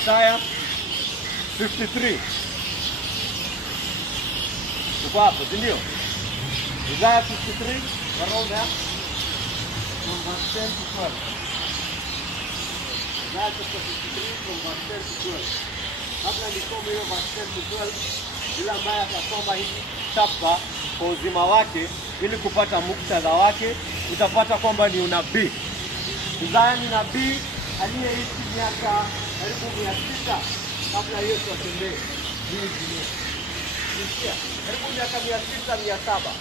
Isaiah 53. Tuko hapo, ndio? Isaiah 53, around there. From verse 10 to 12. Isaiah 53 from verse 10 to 12. Kabla nisome hiyo verse 10 to 12, yule ambaye atasoma hii chapter kwa uzima wake ili kupata muktadha wake, utapata kwamba ni unabii. Isaiah ni nabii aliyeishi miaka karibu 600 kabla Yesu atembee hii dunia. Karibu miaka 600, 700,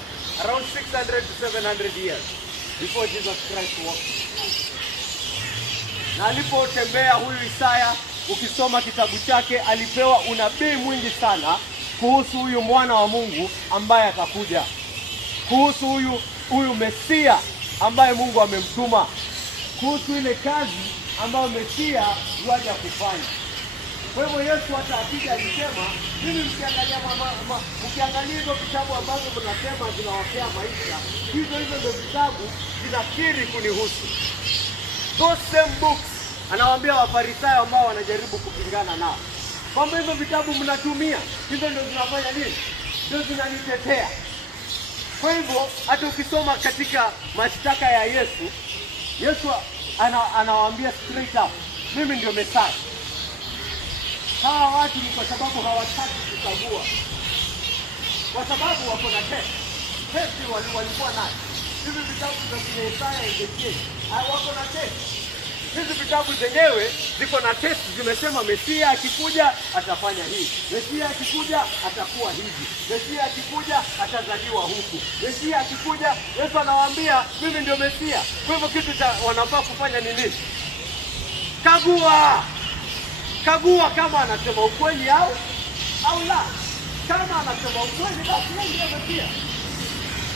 around 600 to 700 years before Jesus Christ walked. Na alipotembea huyu Isaya, ukisoma kitabu chake, alipewa unabii mwingi sana kuhusu huyu mwana wa Mungu ambaye atakuja, kuhusu huyu Mesia ambaye Mungu amemtuma, kuhusu ile kazi ambayo Mesia waje kufanya. Kwa hivyo Yesu hata akija alisema, mimi mkiangalia hizo vitabu ambazo mnasema zinawapea maisha, hizo ndio vitabu zinakiri kunihusu. Those same books anawaambia Wafarisayo ambao wanajaribu kupingana nao, kwamba hizo vitabu mnatumia, hizo ndio zinafanya nini? Ndio zinanitetea. Kwa hivyo hata ukisoma katika mashtaka ya Yesu anawaambia straight up, mimi ndio Mesaya. Hawa watu ni kwa sababu hawataki kukagua, kwa sababu wako na testi walikuwa nayo. Hizi vitabu vya Isaya ndio wako na testi. Hizi vitabu zenyewe ziko na test, zimesema Mesia akikuja atafanya hii, Mesia akikuja atakuwa hivi, Mesia akikuja atazaliwa huku, Mesia akikuja. Yesu anawaambia mimi ndio Mesia. Kwa hivyo kitu cha wanafaa kufanya ni nini? Kagua kama anasema ukweli au la. Kama anasema ukweli, basi yeye ndio Mesia.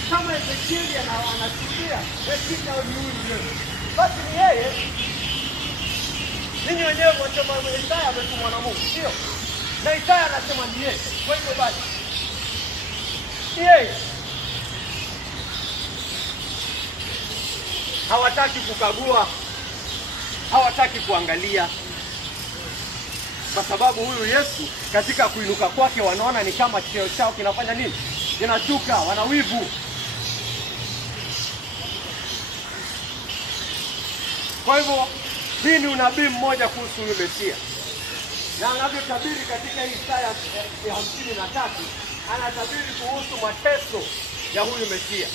Kama Ezekieli anashuhudia Mesia ni huyu, basi ni yeye. Ninyi wenyewe mwasema Isaya ametumwa na Mungu, sio? Na Isaya anasema ni yeye. Kwa hivyo basi yeye. Hawataki kukagua, hawataki kuangalia, kwa sababu huyu Yesu katika kuinuka kwake wanaona ni kama cheo chao kinafanya nini? Kinashuka, wanawivu. Kwa hivyo hii ni unabii mmoja kuhusu huyu Mesia. Na anavyotabiri katika Isaya 53, anatabiri kuhusu mateso ya huyu Mesia.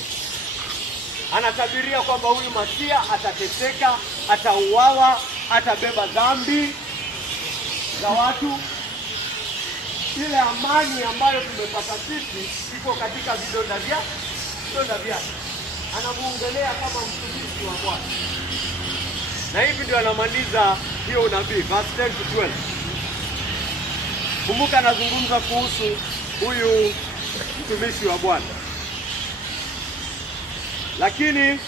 Anatabiria kwamba huyu Mesia atateseka, atauawa, atabeba dhambi za watu. Ile amani ambayo tumepata sisi iko katika vidonda vyake. Anamuongelea kama mtumishi wa Bwana. Na hivi ndio anamaliza hiyo unabii, verse 10 to 12. Kumbuka anazungumza kuhusu huyu mtumishi wa Bwana. Lakini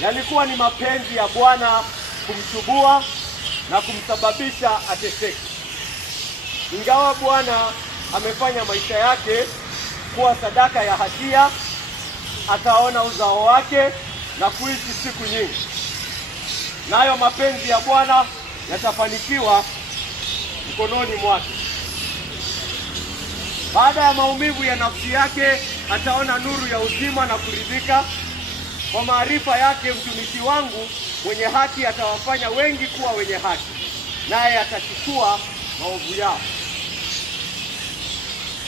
yalikuwa ni mapenzi ya Bwana kumchubua na kumsababisha ateseke. Ingawa Bwana amefanya maisha yake kuwa sadaka ya hatia, ataona uzao wake na kuishi siku nyingi. Nayo mapenzi ya Bwana yatafanikiwa mkononi mwake. Baada ya maumivu ya nafsi yake, ataona nuru ya uzima na kuridhika. Kwa maarifa yake mtumishi wangu mwenye haki atawafanya wengi kuwa wenye haki, naye atachukua maovu yao.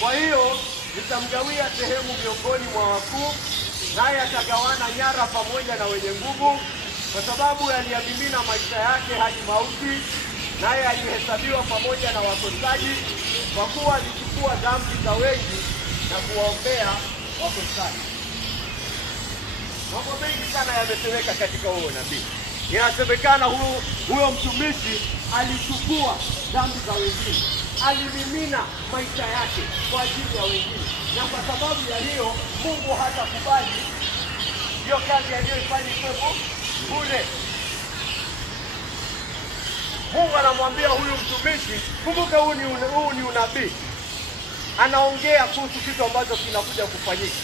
Kwa hiyo nitamgawia sehemu miongoni mwa wakuu, naye atagawana nyara pamoja na wenye nguvu, kwa sababu aliyamimina maisha yake hadi mauti, naye alihesabiwa pamoja na wakosaji, kwa kuwa alichukua dhambi za wengi na kuwaombea wakosaji. Mambo mengi sana yamesemeka katika huo nabii. Inasemekana huyo mtumishi alichukua dhambi za wengine, alimimina maisha yake kwa ajili ya wengine, na kwa sababu ya hiyo Mungu hatakubali hiyo kazi aliyoifanya iwe bure. Mungu anamwambia huyu mtumishi, kumbuka huu ni unabii. Anaongea kuhusu kitu ambacho kinakuja kufanyika.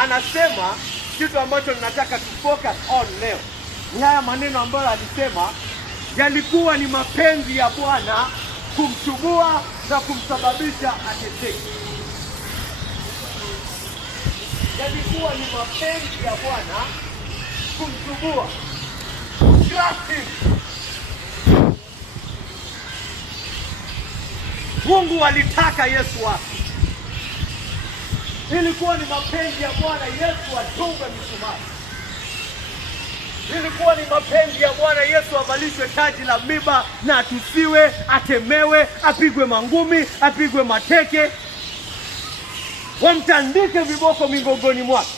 Anasema kitu ambacho ninataka tufocus on leo ni haya maneno ambayo alisema yalikuwa ni mapenzi ya Bwana kumchubua na kumsababisha ateseke. Yalikuwa ni mapenzi ya Bwana kumchubua. Mungu alitaka Yesu afe. Ilikuwa ni mapenzi ya Bwana Yesu adungwe misumari. Ilikuwa ni mapenzi ya Bwana Yesu avalishwe taji la miba na atusiwe, atemewe, apigwe mangumi, apigwe mateke, wamtandike viboko migongoni mwake.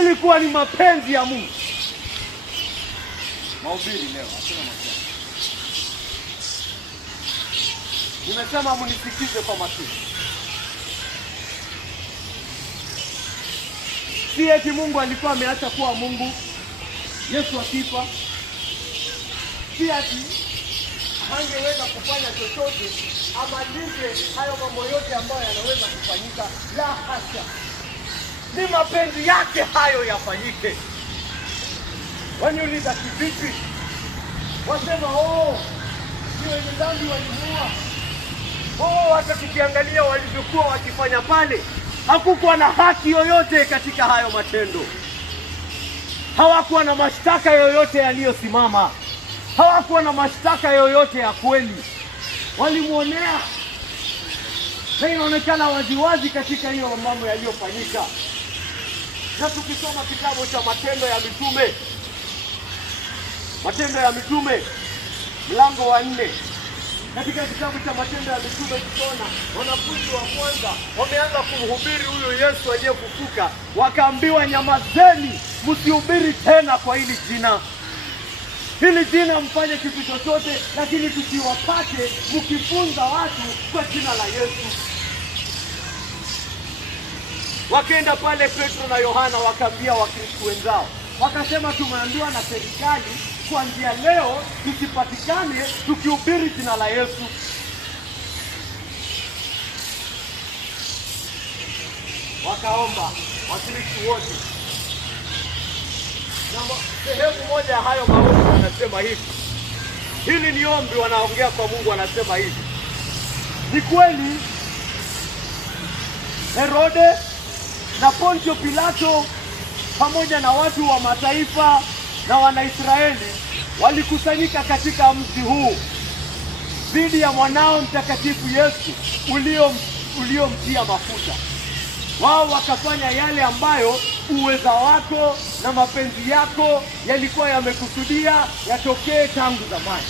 Ilikuwa ni mapenzi ya Mungu. Mahubiri leo hakuna mapenzi. Nimesema munisikize kwa makini. Si eti Mungu alikuwa ameacha kuwa Mungu Yesu akifa. Si eti hangeweza kufanya chochote amalize hayo mambo yote ambayo yanaweza kufanyika. La hasha. Ni mapenzi yake hayo yafanyike. Waniuliza kivipi? Wasema ni wenye dhambi walimuua. Hata tukiangalia walivyokuwa wakifanya pale, hakukuwa na haki yoyote katika hayo matendo. Hawakuwa na mashtaka yoyote yaliyosimama. Hawakuwa na mashtaka yoyote ya kweli. Walimuonea. Na inaonekana waziwazi katika hiyo mambo yaliyofanyika. Na tukisoma kitabu cha Matendo ya Mitume, Matendo ya Mitume mlango wa 4. Katika kitabu cha Matendo ya Mitume tunaona wanafunzi wa kwanza wameanza kumhubiri huyo Yesu aliyefufuka. Wakaambiwa, nyamazeni, msihubiri tena kwa hili jina. Hili jina mfanye kitu chochote, lakini tusiwapate mkifunza watu kwa jina la Yesu. Wakaenda pale Petro na Yohana wakaambia Wakristo wenzao. Wakasema, tumeambiwa na serikali kuanzia leo tusipatikane tukihubiri jina la Yesu. Wakaomba Wakristo wote. Na sehemu moja ya hayo maombi wanasema hivi. Hili ni ombi wanaongea kwa Mungu, wanasema hivi. Ni kweli Herode na Pontio Pilato pamoja na watu wa mataifa na Wanaisraeli walikusanyika katika mji huu dhidi ya mwanao mtakatifu Yesu uliomtia mafuta. Wao wakafanya yale ambayo uweza wako na mapenzi yako yalikuwa yamekusudia yatokee tangu zamani.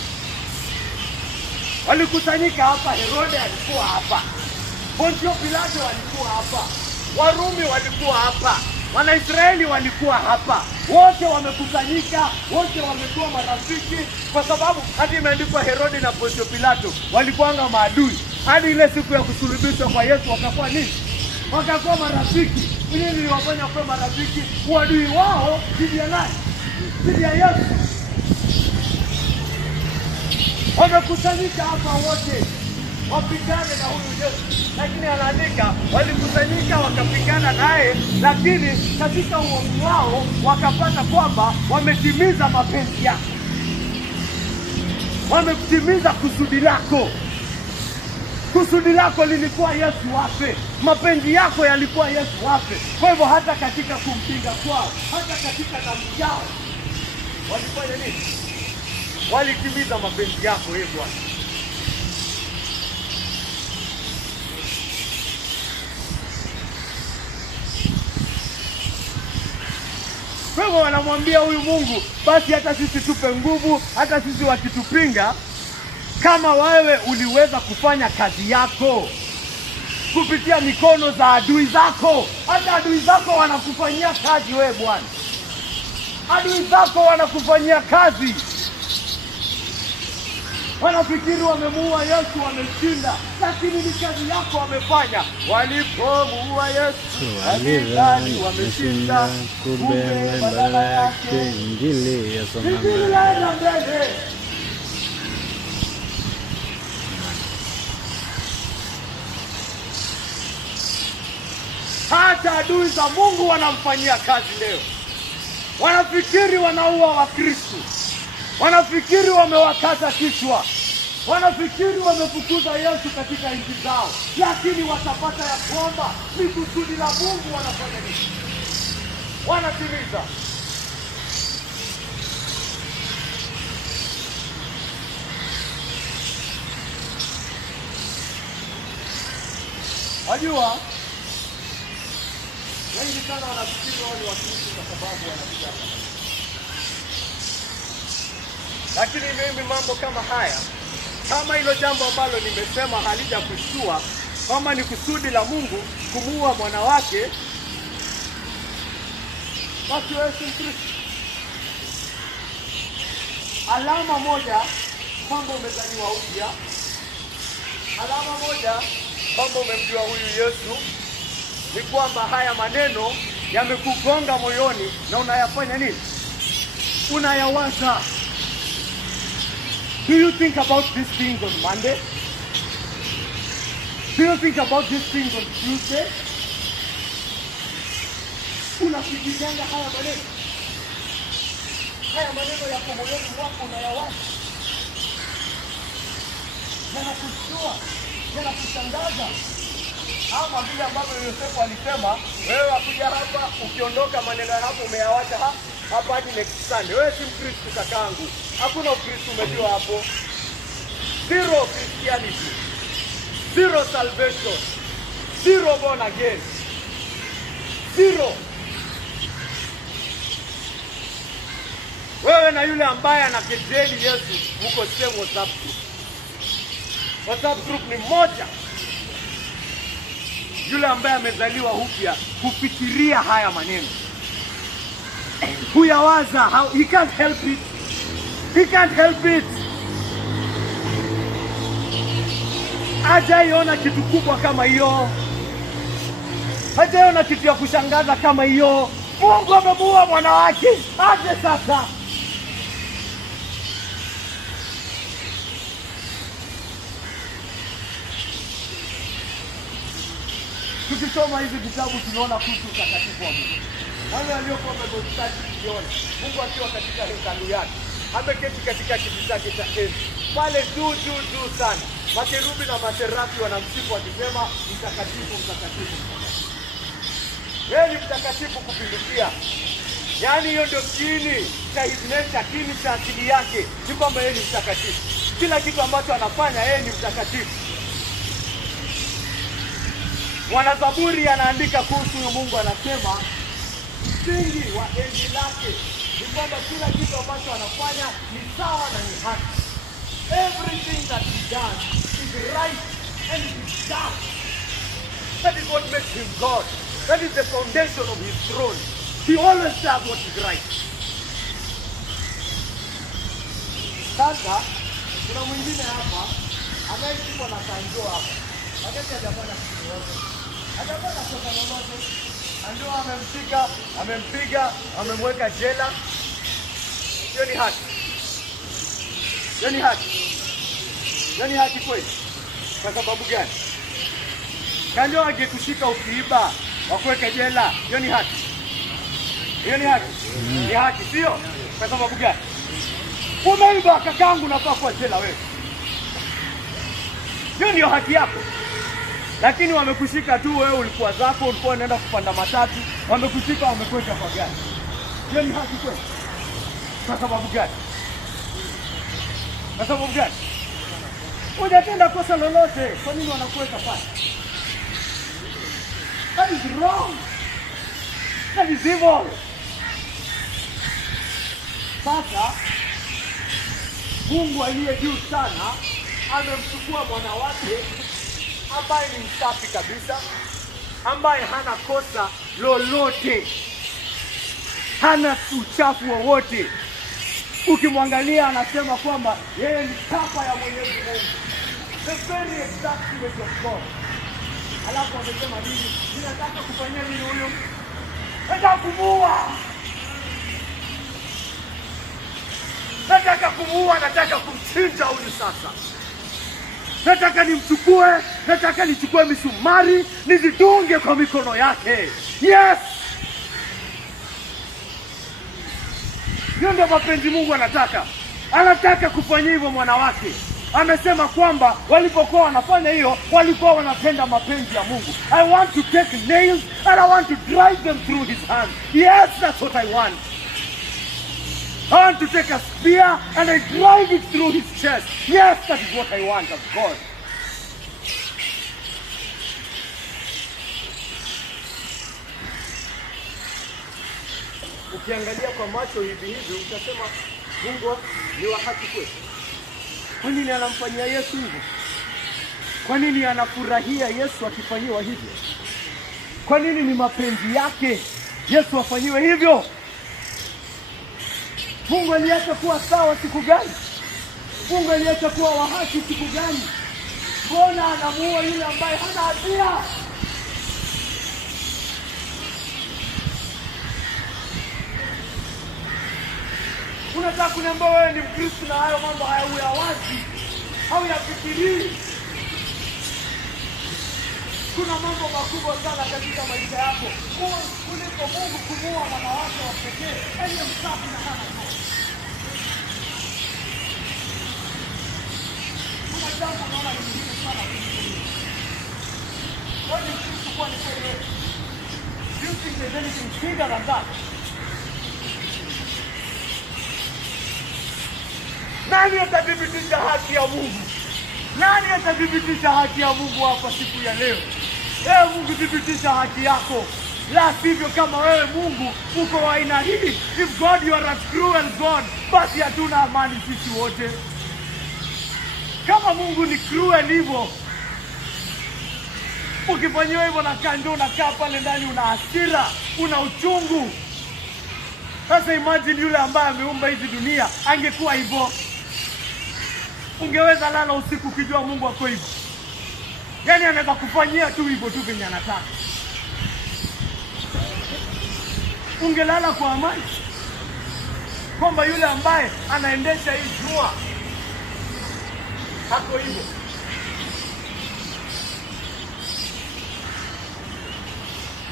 Walikusanyika hapa. Herode alikuwa hapa, Pontio Pilato alikuwa hapa, Warumi walikuwa hapa, Wanaisraeli walikuwa hapa. Wote wamekusanyika, wote wamekuwa marafiki, kwa sababu hadi imeandikwa Herode na Pontio Pilato walikuwa maadui. Hadi ile siku ya kusulubishwa kwa Yesu wakakuwa nini? Wakakuwa marafiki. Nini niliwafanya kuwa marafiki? Uadui wao dhidi ya nani? Dhidi ya Yesu. Wamekusanyika hapa wote wapigane na huyu Yesu. Lakini anaandika walikusanyika wakapigana naye, lakini katika uovu wao wakapata kwamba wametimiza mapenzi yako. Wametimiza kusudi lako. Kusudi lako lilikuwa Yesu afe. Mapenzi yako yalikuwa Yesu afe. Kwa hivyo hata katika kumpinga kwao, hata katika damu yao, walifanya nini? Walitimiza mapenzi yako Bwana. Kwa hivyo wanamwambia huyu Mungu, basi hata sisi tupe nguvu, hata sisi wakitupinga, kama wewe uliweza kufanya kazi yako kupitia mikono za adui zako. Hata adui zako wanakufanyia kazi wewe Bwana. Adui zako wanakufanyia kazi. Wanafikiri wamemuua Yesu, wameshinda, lakini ni kazi yako wamefanya. Walipomuua Yesu, walidhani wameshinda, kumbe badala yake Injili yasonga mbele. Hata adui za Mungu wanamfanyia kazi leo. Wanafikiri wanaua Wakristo, wanafikiri wamewakata kichwa, wanafikiri wamefukuza Yesu katika nchi zao, lakini watapata ya kwamba ni kusudi la Mungu. Wanafanya nini? Wanatimiza. Wajua, wengi sana wanafikiri wao ni Wakristo kwa sababu wanapiga. Lakini mimi mambo kama haya, kama hilo jambo ambalo nimesema halijakushtua, kama ni kusudi la Mungu kumuua mwana wake, basi wewe si Mkristo. Alama moja kwamba umezaliwa upya, alama moja kwamba umemjua huyu Yesu, ni kwamba haya maneno yamekugonga moyoni na unayafanya nini? Unayawaza. Do you think about these things on Monday? Do you think about these things on Tuesday? Unafikirianga haya maneno? Haya maneno yako moyoni mwako, unayawaza. Yanakushtua, yanakushangaza. Ama vile ambavyo Yosefu alisema, wewe wakuja hapa, ukiondoka maneno hapo umeyawacha hapa hadi next Sunday. Wewe si Mkristo kakangu. Hakuna Ukristo umejua hapo. Zero Christianity. Zero salvation. Zero born again. Zero. Wewe na yule ambaye anakejeli Yesu mko same WhatsApp group. WhatsApp group ni moja. Yule ambaye amezaliwa upya kufikiria haya maneno, huyawaza. He can't help it. He can't help it. Hajaiona kitu kubwa kama hiyo. Hajaiona kitu ya kushangaza kama hiyo. Mungu amemuua mwana wake. Aje sasa. Tukisoma hizi vitabu tunaona kuhusu utakatifu wa Mungu. Wale waliokuwa wamemstaki kujiona Mungu akiwa katika hekalu yake, ameketi katika kiti chake cha enzi pale juu sana. Makerubi na maserafi wanamsifu wakisema mtakatifu, mtakatifu, mtakatifu. Yeye ni mtakatifu kupindukia. Yaani hiyo ndio kiini cha his nature, kiini cha asili yake, ni kwamba yeye ni mtakatifu. Kila kitu ambacho anafanya yeye ni mtakatifu. Mwanazaburi anaandika kuhusu huyu Mungu, anasema msingi wa enzi lake ni kwamba kila kitu ambacho anafanya ni sawa na ni haki. Everything that he does is right and it is just. That is what makes him God. That is the foundation of his throne. He always does what is right. Sasa kuna mwingine hapa anayeshikwa na kanjo hapa. Wakati hajafanya kitu yote, hajafanya kosa lolote, ndio amempiga, amemweka jela. Hiyo ni haki. Hiyo ni haki. Hiyo ni haki kweli? Kwa sababu gani? Kanjo angekushika ukiiba, wakuweka jela, hiyo ni haki. Hiyo ni haki. Ni haki, sio? Kwa sababu gani? Umeiba kakangu, nafaa kuwa jela wewe. Hiyo ndio haki yako. Lakini wamekushika tu, wewe ulikuwa zako, ulikuwa unaenda kupanda matatu, wamekushika, wamekuweka kwa gari. Hiyo ni haki kweli? Kwa sababu gani? Kwa sababu gani? Hujatenda kosa lolote, kwa nini wanakuweka pale? That is wrong. That is evil. Sasa Mungu aliye juu sana amemchukua mwana wake ambaye ni msafi kabisa, ambaye hana kosa lolote, hana uchafu wowote. Ukimwangalia anasema kwamba yeye ni chapa ya Mwenyezi Mungu, the very exact image of God. Alafu amesema nini? Ninataka kufanyia nini huyo? Nataka kumuua. Nataka kumuua, nataka kumchinja huyu sasa. Nataka nimchukue, nataka nichukue misumari, nizidunge kwa mikono yake. Yes! Hiyo ndio mapenzi Mungu anataka. Anataka kufanya hivyo mwana wake. Amesema kwamba walipokuwa wanafanya hiyo, walikuwa wanatenda mapenzi ya Mungu. I want to take nails and I want to drive them through his hand. Yes, that's what I want. I want to take a spear and I drive it through his chest. Yes, that is what I want of God. Ukiangalia kwa macho hivi utasema Mungu ni wa haki kweli. Kwa nini anamfanyia Yesu hivyo? Kwa nini anafurahia Yesu akifanyiwa hivyo? Kwa nini ni mapenzi yake Yesu afanyiwe hivyo? Mungu aliacha kuwa sawa siku gani? Mungu aliacha kuwa wa haki siku gani? Mbona anamuua yule ambaye hana hatia? Unataka kuniambia wewe ni Mkristo na hayo mambo hayawazi au yafikirii? Kuna mambo makubwa sana katika maisha yako kuliko Mungu kumuua wanawake wa pekee aliye msafi na hana hatia. Kuna jambo naona lingine sana. What is Kristo kwa ni kweli? Do you think there's anything bigger than that? Nani atathibitisha haki ya Mungu? Nani atathibitisha haki ya Mungu hapa siku ya leo? Ewe Mungu, thibitisha haki yako. La sivyo kama wewe Mungu uko wa aina hii, if God you are a cruel God, basi hatuna amani sisi wote. Kama Mungu ni cruel hivyo, ukifanywa hivyo na kando unakaa pale ndani una hasira, una uchungu. Sasa imagine yule ambaye ameumba hizi dunia angekuwa hivyo. Ungeweza lala usiku ukijua Mungu ako hivyo? Yaani anaweza kufanyia tu hivyo tu venye anataka. Ungelala kwa amani kwamba yule ambaye anaendesha hii jua hako hivyo?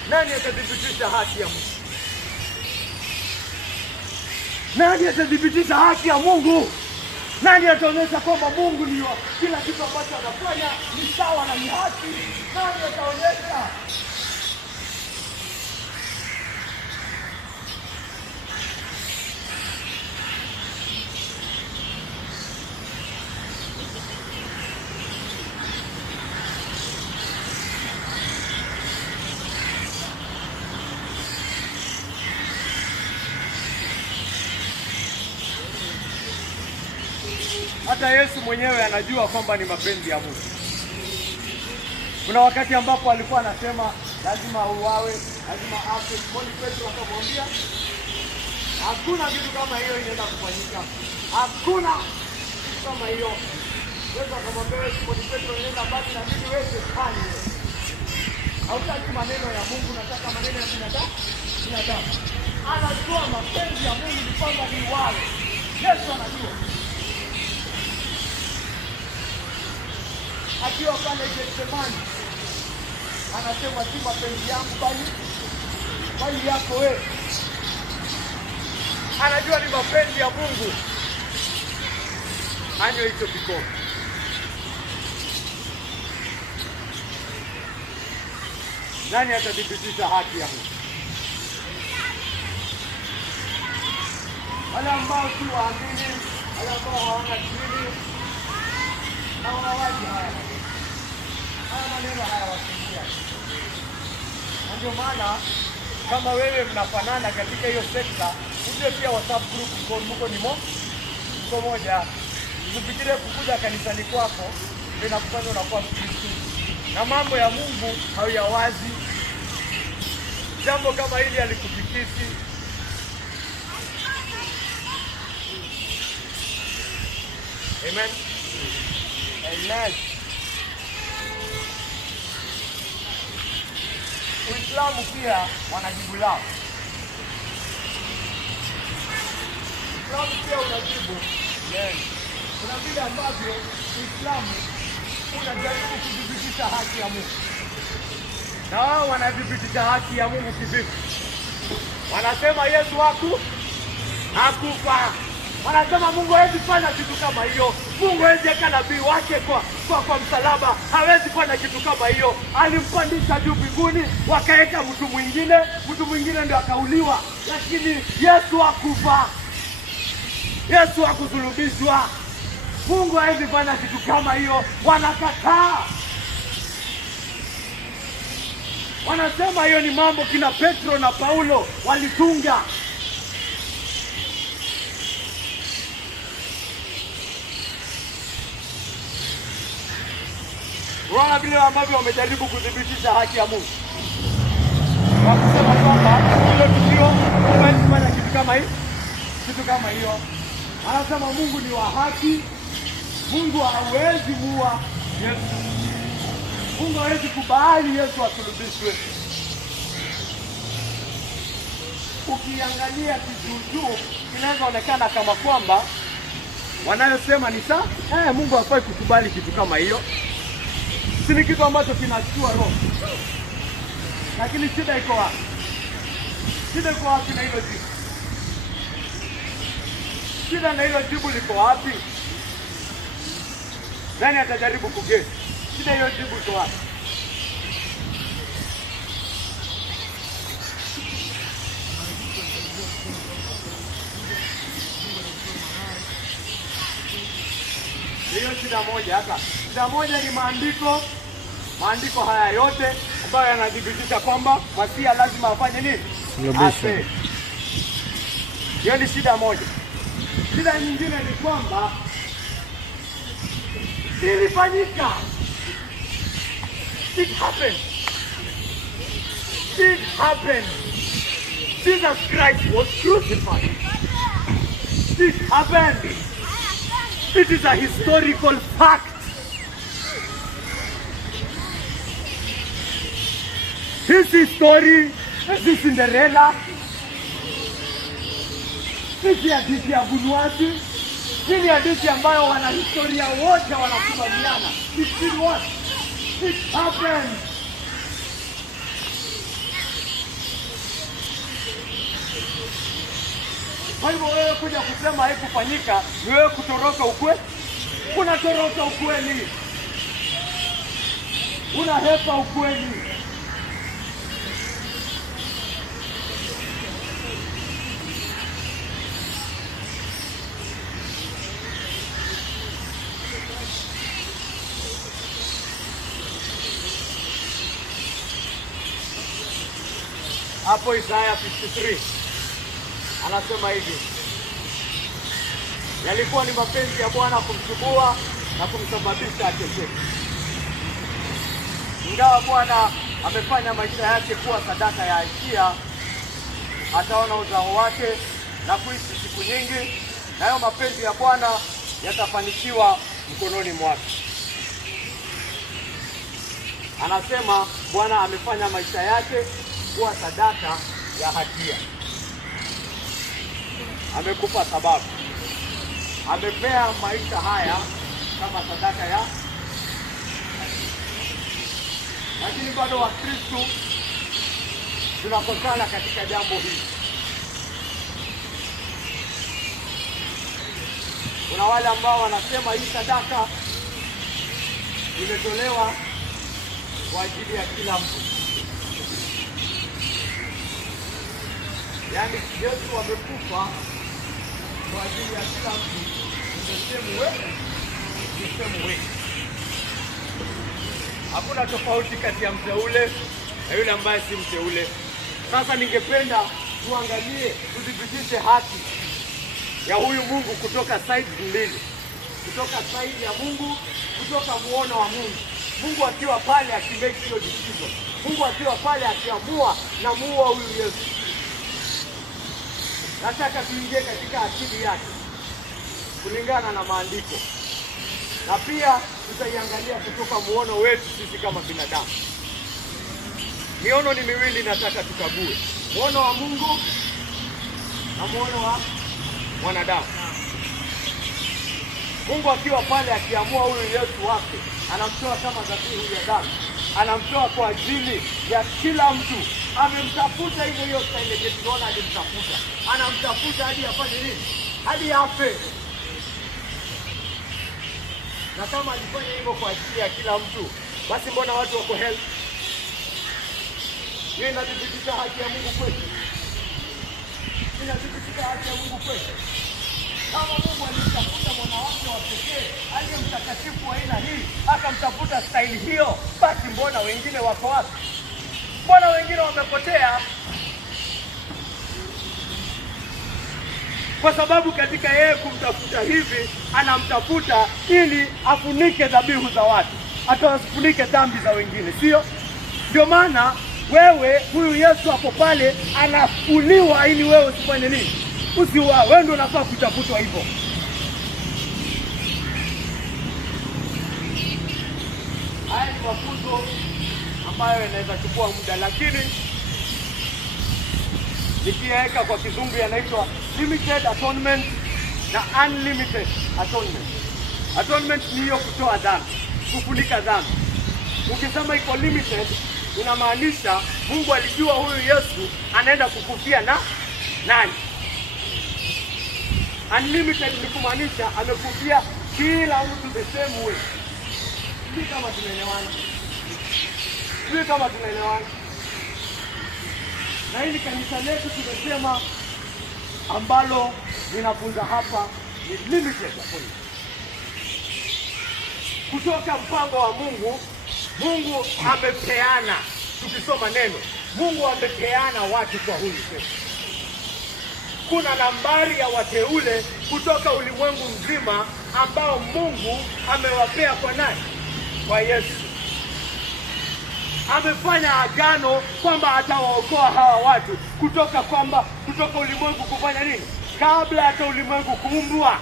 Nani atathibitisha haki ya Mungu? Nani atathibitisha haki ya Mungu? Nani ataonyesha kwamba Mungu ni kila kitu ambacho anafanya ni sawa na ni haki? Nani ataonyesha? Hata Yesu mwenyewe anajua kwamba ni mapenzi ya Mungu. Kuna wakati ambapo alikuwa anasema lazima uwawe, lazima afe. Petro akamwambia hakuna kitu kama hiyo inaenda kufanyika. Hakuna kitu kama hiyo. Yesu akamwambia Petro, nenda basi na mimi wewe shetani. Hautaki maneno ya Mungu, unataka maneno ya binadamu. Anajua mapenzi ya Mungu ni kwamba ni wawe. Yesu anajua. Akiwa pale Getsemani anasema si mapenzi yangu bali yako wewe. Anajua ni mapenzi ya Mungu anywe hicho kikombe. Nani atathibitisha haki ya Mungu? Wale ambao si waamini, wale ambao hawana dini na wanawaji haya maneno haya wasikia. Na ndio maana kama wewe mnafanana katika hiyo sekta, uje pia WhatsApp group mko ni moja. Usifikirie kukuja kanisani kwako ndio inakufanya unakuwa Mkristo. Na mambo ya Mungu hauyawazi. Jambo kama hili alikufikisi. Amen. Amen. Uislamu pia wanajibu lao. Uislamu pia unajibu. Yes. Kuna vile ambavyo Uislamu unajaribu kudhibitisha haki ya Mungu. Na wao wanadhibitisha haki ya Mungu kivipi? Wanasema Yesu hakufa. Wanasema Mungu hawezi fanya kitu kama hiyo. Mungu hawezi eka nabii wake kwa msalaba. Hawezi fanya kitu kama hiyo. Alimpandisha juu mbinguni, wakaeka mtu mwingine ndio akauliwa. Lakini Yesu hakufa. Yesu hakudhulumishwa. Mungu hawezi fanya kitu kama hiyo. Wanakataa. Wanasema hiyo ni mambo kina Petro na Paulo walitunga. Unaona vile ambavyo wamejaribu kudhibitisha haki ya Mungu. Wakisema kwamba hilo tukio hawezi kufanya kitu kama hiyo. Anasema Mungu ni wa haki. Mungu hawezi muua Yesu. Mungu hawezi kubali Yesu asulubishwe. Ukiangalia kijuujuu inaweza onekana kama kwamba wanayosema ni sawa. Mungu hafai kukubali kitu kama hiyo. Si ni kitu ambacho kinachukua roho. Lakini shida iko wapi? Shida iko wapi na hilo jibu? Shida na hilo jibu liko wapi? Nani atajaribu kugesi? Shida hiyo jibu liko wapi? Hiyo shida moja hapa. Shida moja ni maandiko. Maandiko haya yote ambayo yanadhibitisha kwamba Masia lazima afanye nini? Afe. Hiyo ni shida moja. Shida nyingine ni kwamba ilifanyika. It happened. It happened. Jesus Christ was crucified. It happened. It is a historical fact. Hizi story, hizi Cinderella, hizi hadithi ya Bunuwasi, hii ni hadithi ambayo wanahistoria wote wanakubaliana. It did what? It happened. Kwa hivyo wewe kuja kusema haikufanyika, ni wewe kutoroka ukweli. Unatoroka ukweli. Unahepa ukweli. Hapo Isaya 53 anasema hivi: yalikuwa ni mapenzi ya Bwana kumchukua na kumsababisha ateseke. Ingawa Bwana amefanya maisha yake kuwa sadaka ya hatia, ataona uzao wake na kuishi siku nyingi, nayo mapenzi ya Bwana yatafanikiwa mkononi mwake. Anasema Bwana amefanya maisha yake kuwa sadaka ya hatia. Amekupa sababu. Amepea maisha haya kama sadaka ya. Lakini bado Wakristo tunakosana katika jambo hili. Kuna wale ambao wanasema hii sadaka imetolewa kwa ajili ya kila mtu. Yaani Yesu amekufa kwa ajili ya kila mtu. Niseme hakuna tofauti kati ya mteule na yule ambaye si mteule. Sasa ningependa tuangalie, tudhibitishe haki ya huyu Mungu kutoka side mbili. Kutoka side ya Mungu, kutoka muono wa Mungu. Mungu akiwa pale akimake hiyo decision. Mungu akiwa pale akiamua na muua huyu Yesu. Nataka tuingie katika akili yake kulingana na maandiko. Na pia tutaiangalia kutoka muono wetu sisi kama binadamu. Miono ni miwili, nataka tukague. Muono wa Mungu na muono wa mwanadamu. Mungu akiwa pale akiamua huyu Yesu wake, anamtoa kama dhabihu ya damu. anamtoa kwa ajili ya kila mtu. Amemtafuta hivyo, hiyo staili tunaona alimtafuta. Anamtafuta hadi afanye nini? Hadi afe. Na kama alifanya hivyo kwa ajili ya kila mtu, basi mbona watu wako hell? Hiyo inadhibitisha haki ya Mungu kwetu. Inadhibitisha haki ya Mungu kwetu. Kama Mungu alimtafuta mwana wake wa pekee aliye mtakatifu wa aina hii, akamtafuta staili hiyo, basi mbona wengine wako wapi? Mbona wengine wamepotea? Kwa sababu katika yeye kumtafuta hivi, anamtafuta ili afunike dhabihu za watu, atawafunike dhambi za wengine, sio? Ndio maana wewe, huyu Yesu hapo pale anafuliwa ili wewe usifanye nini? Usiuawe. Wewe ndio unafaa kutafutwa hivyo. Haya ni mafunzo ambayo yanaweza chukua muda, lakini nikiweka kwa kizungu yanaitwa limited atonement na unlimited atonement. Atonement ni hiyo kutoa dhambi, kufunika dhambi. Ukisema iko limited, inamaanisha Mungu alijua huyu Yesu anaenda kukufia na nani. Unlimited ni kumaanisha amekufia kila mtu the same way. Sisi kama tunaelewana. Sisi kama tunaelewana. Na hili kanisa letu tumesema ambalo ninafunza hapa ni limited atonement. Kutoka mpango wa Mungu, Mungu amepeana, tukisoma neno, Mungu amepeana watu kwa huyu Yesu. Kuna nambari ya wateule kutoka ulimwengu mzima ambao Mungu amewapea kwa nani? Kwa Yesu. Amefanya agano kwamba atawaokoa hawa watu kutoka ulimwengu kufanya nini? Kabla hata ulimwengu kuumbwa.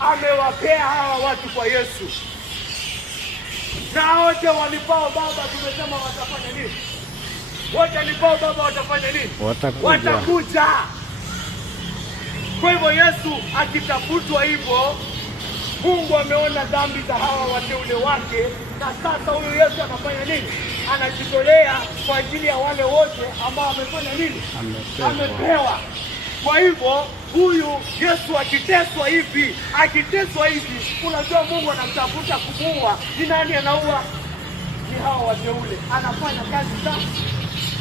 Amewapea hawa watu kwa Yesu. Na wote walipao Baba tumesema watafanya nini? Wote walipao Baba watafanya nini? Watakuja. Kwa hivyo Yesu akitafutwa hivyo, Mungu ameona dhambi za hawa wateule wake, na sasa huyu Yesu anafanya nini? Anajitolea kwa ajili ya wale wote ambao amefanya nini? Amepewa. Kwa hivyo huyu Yesu akiteswa hivi, unajua Mungu anamtafuta kumuua. Ni nani anaua? Ni hawa wateule. Anafanya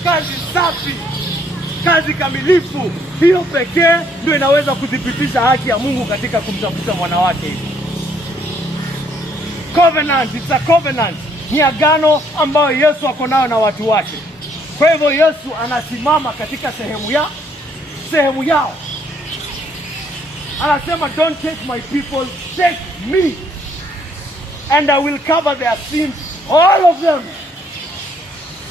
kazi safi, kazi kamilifu. Hiyo pekee ndio inaweza kudhibitisha haki ya Mungu katika kumtafuta mwana wake hivi. Covenant, it's a covenant. Ni agano ambayo Yesu ako nayo na watu wake. Kwa hivyo Yesu anasimama katika sehemu yao. Anasema, don't take my people, take me, and I will cover their sins, all of them.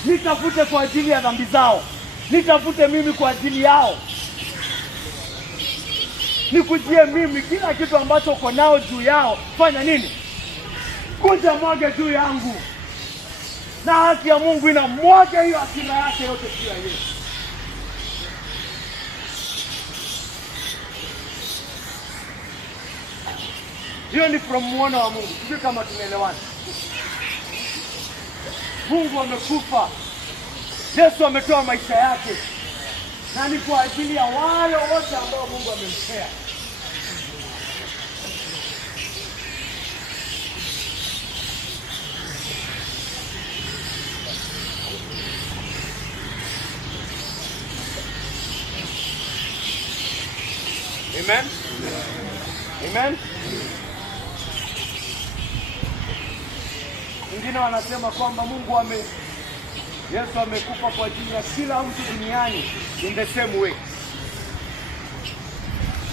Nitafute kwa ajili ya dhambi zao. Nitafute mimi kwa ajili yao. Nikujie mimi kila kitu ambacho uko nao juu yao. Fanya nini? Kuja mwaga juu yangu. Na haki ya Mungu inamwaga hiyo hasira yake yote juu ya Yesu. Hiyo ni from mwana wa Mungu. Sijui kama tunaelewana. Mungu amekufa. Yesu ametoa maisha yake. Na ni kwa ajili ya wale wote ambao Mungu amempea. Amen. Amen. Wengine wanasema kwamba Yesu amekufa kwa ajili ya kila mtu duniani in the same way.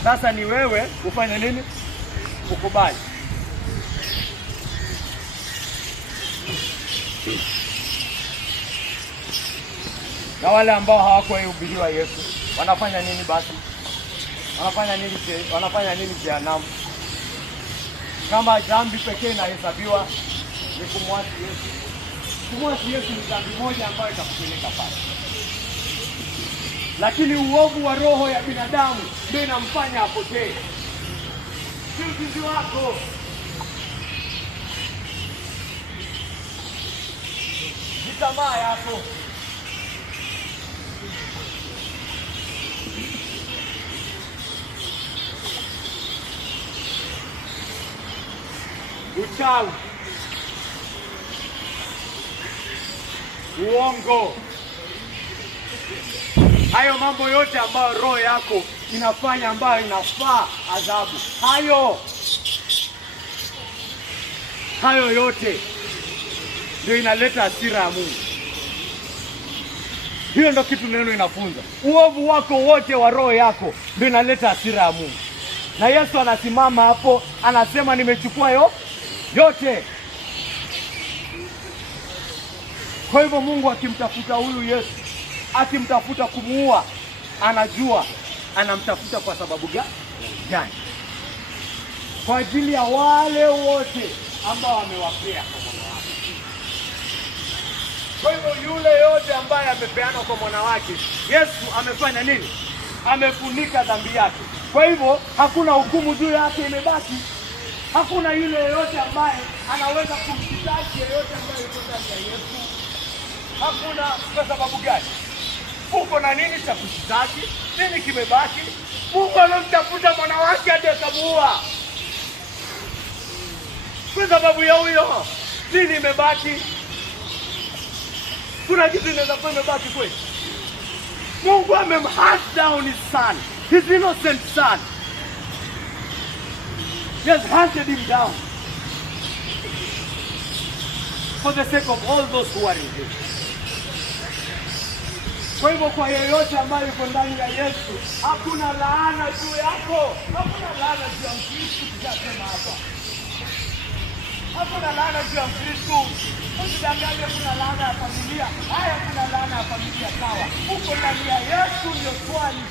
Sasa ni wewe ufanye nini? Ukubali. Na wale ambao hawakuhubiriwa Yesu wanafanya nini basi? Wanafanya nini jehanamu? Kama dhambi pekee inahesabiwa ni kumwasi Yesu. Kumwasi Yesu ni dhambi moja ambayo itakupeleka pale. Lakini uovu wa roho ya binadamu ndio inamfanya apotee. Si ujuzi wako. tamaa yako. Uchawi, uongo, hayo mambo yote ambayo roho yako inafanya ambayo inafaa adhabu, hayo yote ndio inaleta hasira ya Mungu. Hiyo ndio kitu neno inafunza. Uovu wako wote wa roho yako ndio inaleta hasira ya Mungu. Na Yesu anasimama hapo anasema nimechukua yote. Kwa hivyo Mungu akimtafuta huyu Yesu, akimtafuta kumuua, anajua anamtafuta kwa sababu gani? Kwa ajili ya wale wote ambao amewapea kwa mwana wake. Kwa hivyo yule yote ambaye amepeana kwa mwana wake, Yesu amefanya nini? Amefunika dhambi yake. Kwa hivyo hakuna hukumu juu yake imebaki. Hakuna yule yote ambaye anaweza kumshtaki yeyote ambaye yuko ndani ya Yesu. Hakuna. Kwa sababu gani? Uko na nini cha kushtaki? Nini kimebaki? Mungu anamtafuta mwana wake hadi akamuua. Kwa sababu ya huyo, nini imebaki? Kuna kitu inaweza kuwa imebaki kweli? Mungu amemhunt down his son, his innocent son. He has hunted him down for the sake of all those who are in him. Kwa hivyo kwa yeyote ambaye yuko ndani ya Yesu, hakuna laana juu yako. Hakuna laana juu ya Mkristo, tutasema hapa. Hakuna laana juu ya Mkristo. Usidanganye kuna laana ya familia. Haya, kuna laana ya familia sawa. Uko ndani ya Yesu ndio swali.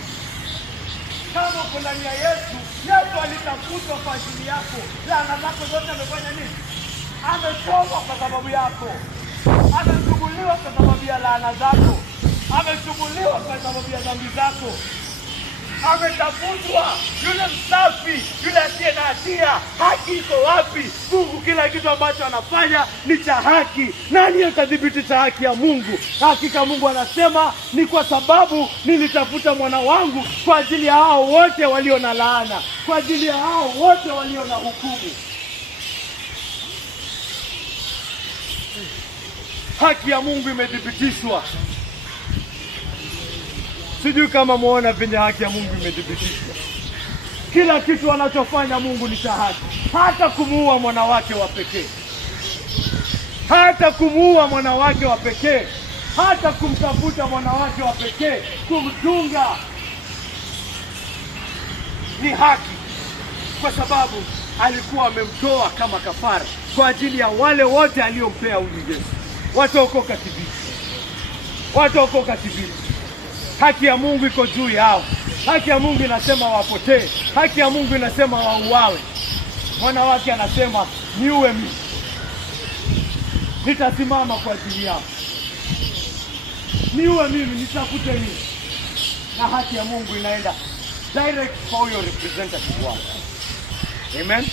Kama uko ndani ya Yesu, Yesu alitafutwa kwa ajili yako. Laana zako zote amefanya nini? Amechomwa kwa sababu yako. Amechukuliwa kwa sababu ya laana zako. Amechukuliwa kwa sababu ya dhambi zako. Ametafutwa yule msafi, yule asiye na hatia. Haki iko wapi? Mungu kila kitu ambacho anafanya ni cha haki. Nani atadhibitisha haki ya Mungu? Hakika Mungu anasema ni kwa sababu nilitafuta mwana wangu kwa ajili ya hao wote walio na laana, kwa ajili ya hao wote walio na hukumu. Haki ya Mungu imedhibitishwa. Sijui kama muona venye haki ya Mungu imedhibitishwa. Kila kitu anachofanya Mungu ni cha haki. Hata kumuua mwana wake wa pekee. Hata kumuua mwana wake wa pekee. Hata kumtafuta mwana wake wa pekee, kumtunga, ni haki. Kwa sababu alikuwa amemtoa kama kafara kwa ajili ya wale wote aliompea huyu Yesu. Wataokoka kivipi? Wataokoka kivipi? Haki ya Mungu iko juu yao. Haki ya Mungu inasema wapotee. Haki ya Mungu inasema wauawe. Mwana wake anasema niue mimi, nitasimama kwa ajili yao. Niue mimi, nitafute mimi. Na haki ya Mungu inaenda direct for your representative wao. Amen.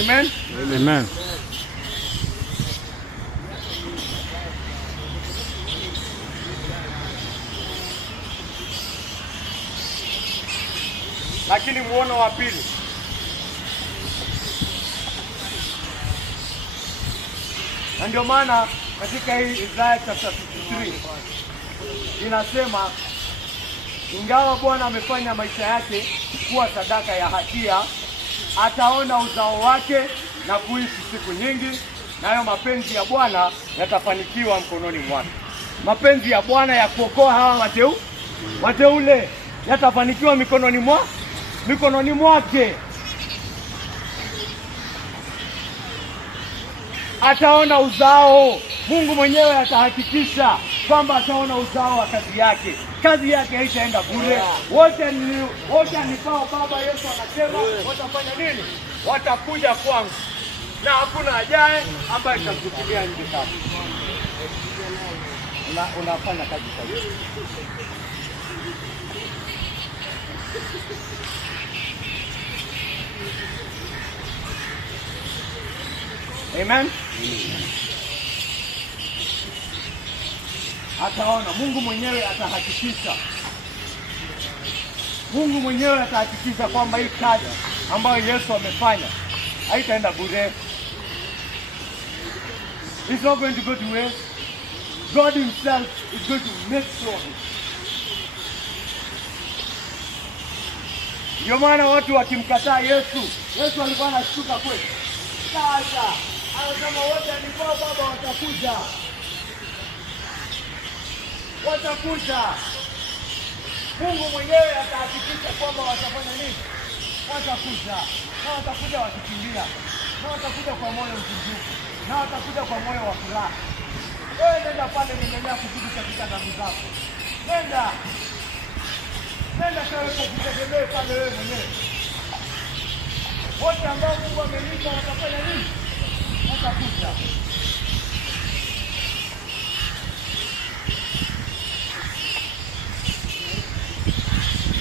Amen. Amen. Lakini muono wa pili, na ndio maana katika hii Isaya chapter 53 inasema ingawa Bwana amefanya maisha yake kuwa sadaka ya hatia, ataona uzao wake na kuishi siku nyingi, nayo mapenzi ya Bwana yatafanikiwa mkononi mwake. Mapenzi ya Bwana ya kuokoa hawa wateule yatafanikiwa mikononi mwake. Ataona uzao. Mungu mwenyewe atahakikisha kwamba ataona uzao wa kazi yake. Kazi yake haitaenda bure. Wote anipao Baba, Yesu anasema watafanya nini? Watakuja kwangu, na hakuna ajaye ambaye atamtupilia nje sana. Unafanya kazi sahihi. Amen. ataona. Mungu mwenyewe atahakikisha. Mungu mwenyewe atahakikisha kwamba hii kazi ambayo Yesu amefanya haitaenda bure. It's not going to go to waste. God himself is going to make sure. Ndio maana watu wakimkataa Yesu, Yesu alikuwa anashtuka kweli. Sasa anasema wote alikuwa baba watakuja. Watakuja. Mungu mwenyewe atahakikisha kwamba watafanya nini? Watakuja. Na watakuja wakikimbia. Na watakuja kwa moyo mkunjufu. Na watakuja kwa moyo wa furaha. Wewe nenda pale, niendelea kutubu katika dhambi zako. Nenda. Nenda kwa kujitegemea pale wewe mwenyewe. Wote ambao Mungu amenipa watafanya nini? Watakuja.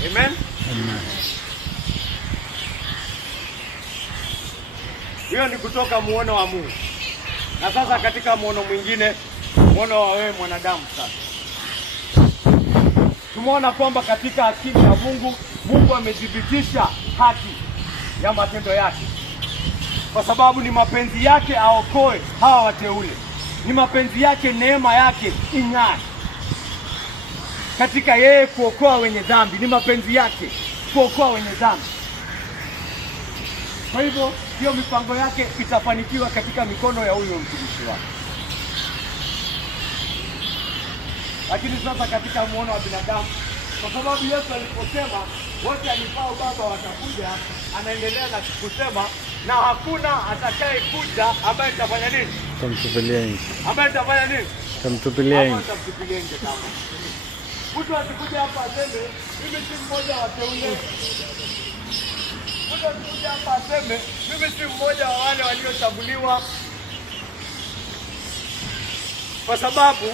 Amen. Amen. Hiyo ni kutoka muono wa Mungu. Na sasa katika muono mwingine, muono wa wewe mwanadamu sasa. Tumeona kwamba katika akili ya Mungu, Mungu amedhibitisha haki ya matendo yake. Kwa sababu ni mapenzi yake aokoe hawa wateule. Ni mapenzi yake, neema yake ing'ae katika yeye kuokoa wenye dhambi. Ni mapenzi yake kuokoa wenye dhambi. Kwa hivyo hiyo mipango yake itafanikiwa katika mikono ya huyo mtumishi wake. Lakini sasa katika muono wa binadamu, kwa sababu Yesu aliposema wote alipao baba watakuja, anaendelea na kusema na hakuna atakaye kuja ambaye atafanya nini? Tamtupilia nje. Ambaye atafanya nini? Tamtupilia nje. Tamtupilia nje kama. Mtu asikuja hapa aseme mimi si mmoja wa wateule. Mtu asikuja hapa aseme mimi si mmoja wa wale waliochaguliwa. Kwa sababu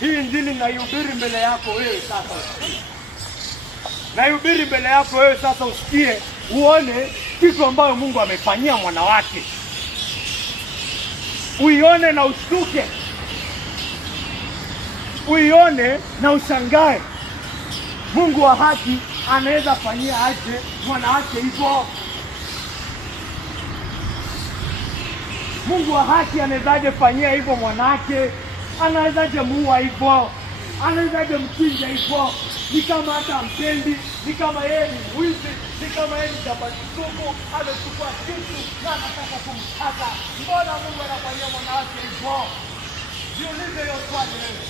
hii injili naihubiri mbele yako wewe sasa. Naihubiri mbele yako wewe sasa, usikie, uone kitu ambayo Mungu amefanyia mwana wake. Uione na ushtuke. Uione na ushangae. Mungu wa haki anaweza fanyia aje mwana wake hivyo? Mungu wa haki anawezaje fanyia hivyo mwana wake? Anawezaje muua hivyo? Anawezaje mchinja hivyo? Ni kama hata mpendi, ni kama yeye ni mwizi, ni kama yeye ni jambazi sugu, amechukua kitu na anataka kumkata. Mbona Mungu anafanyia mwana wake hivyo? Jiulize hiyo swali wewe.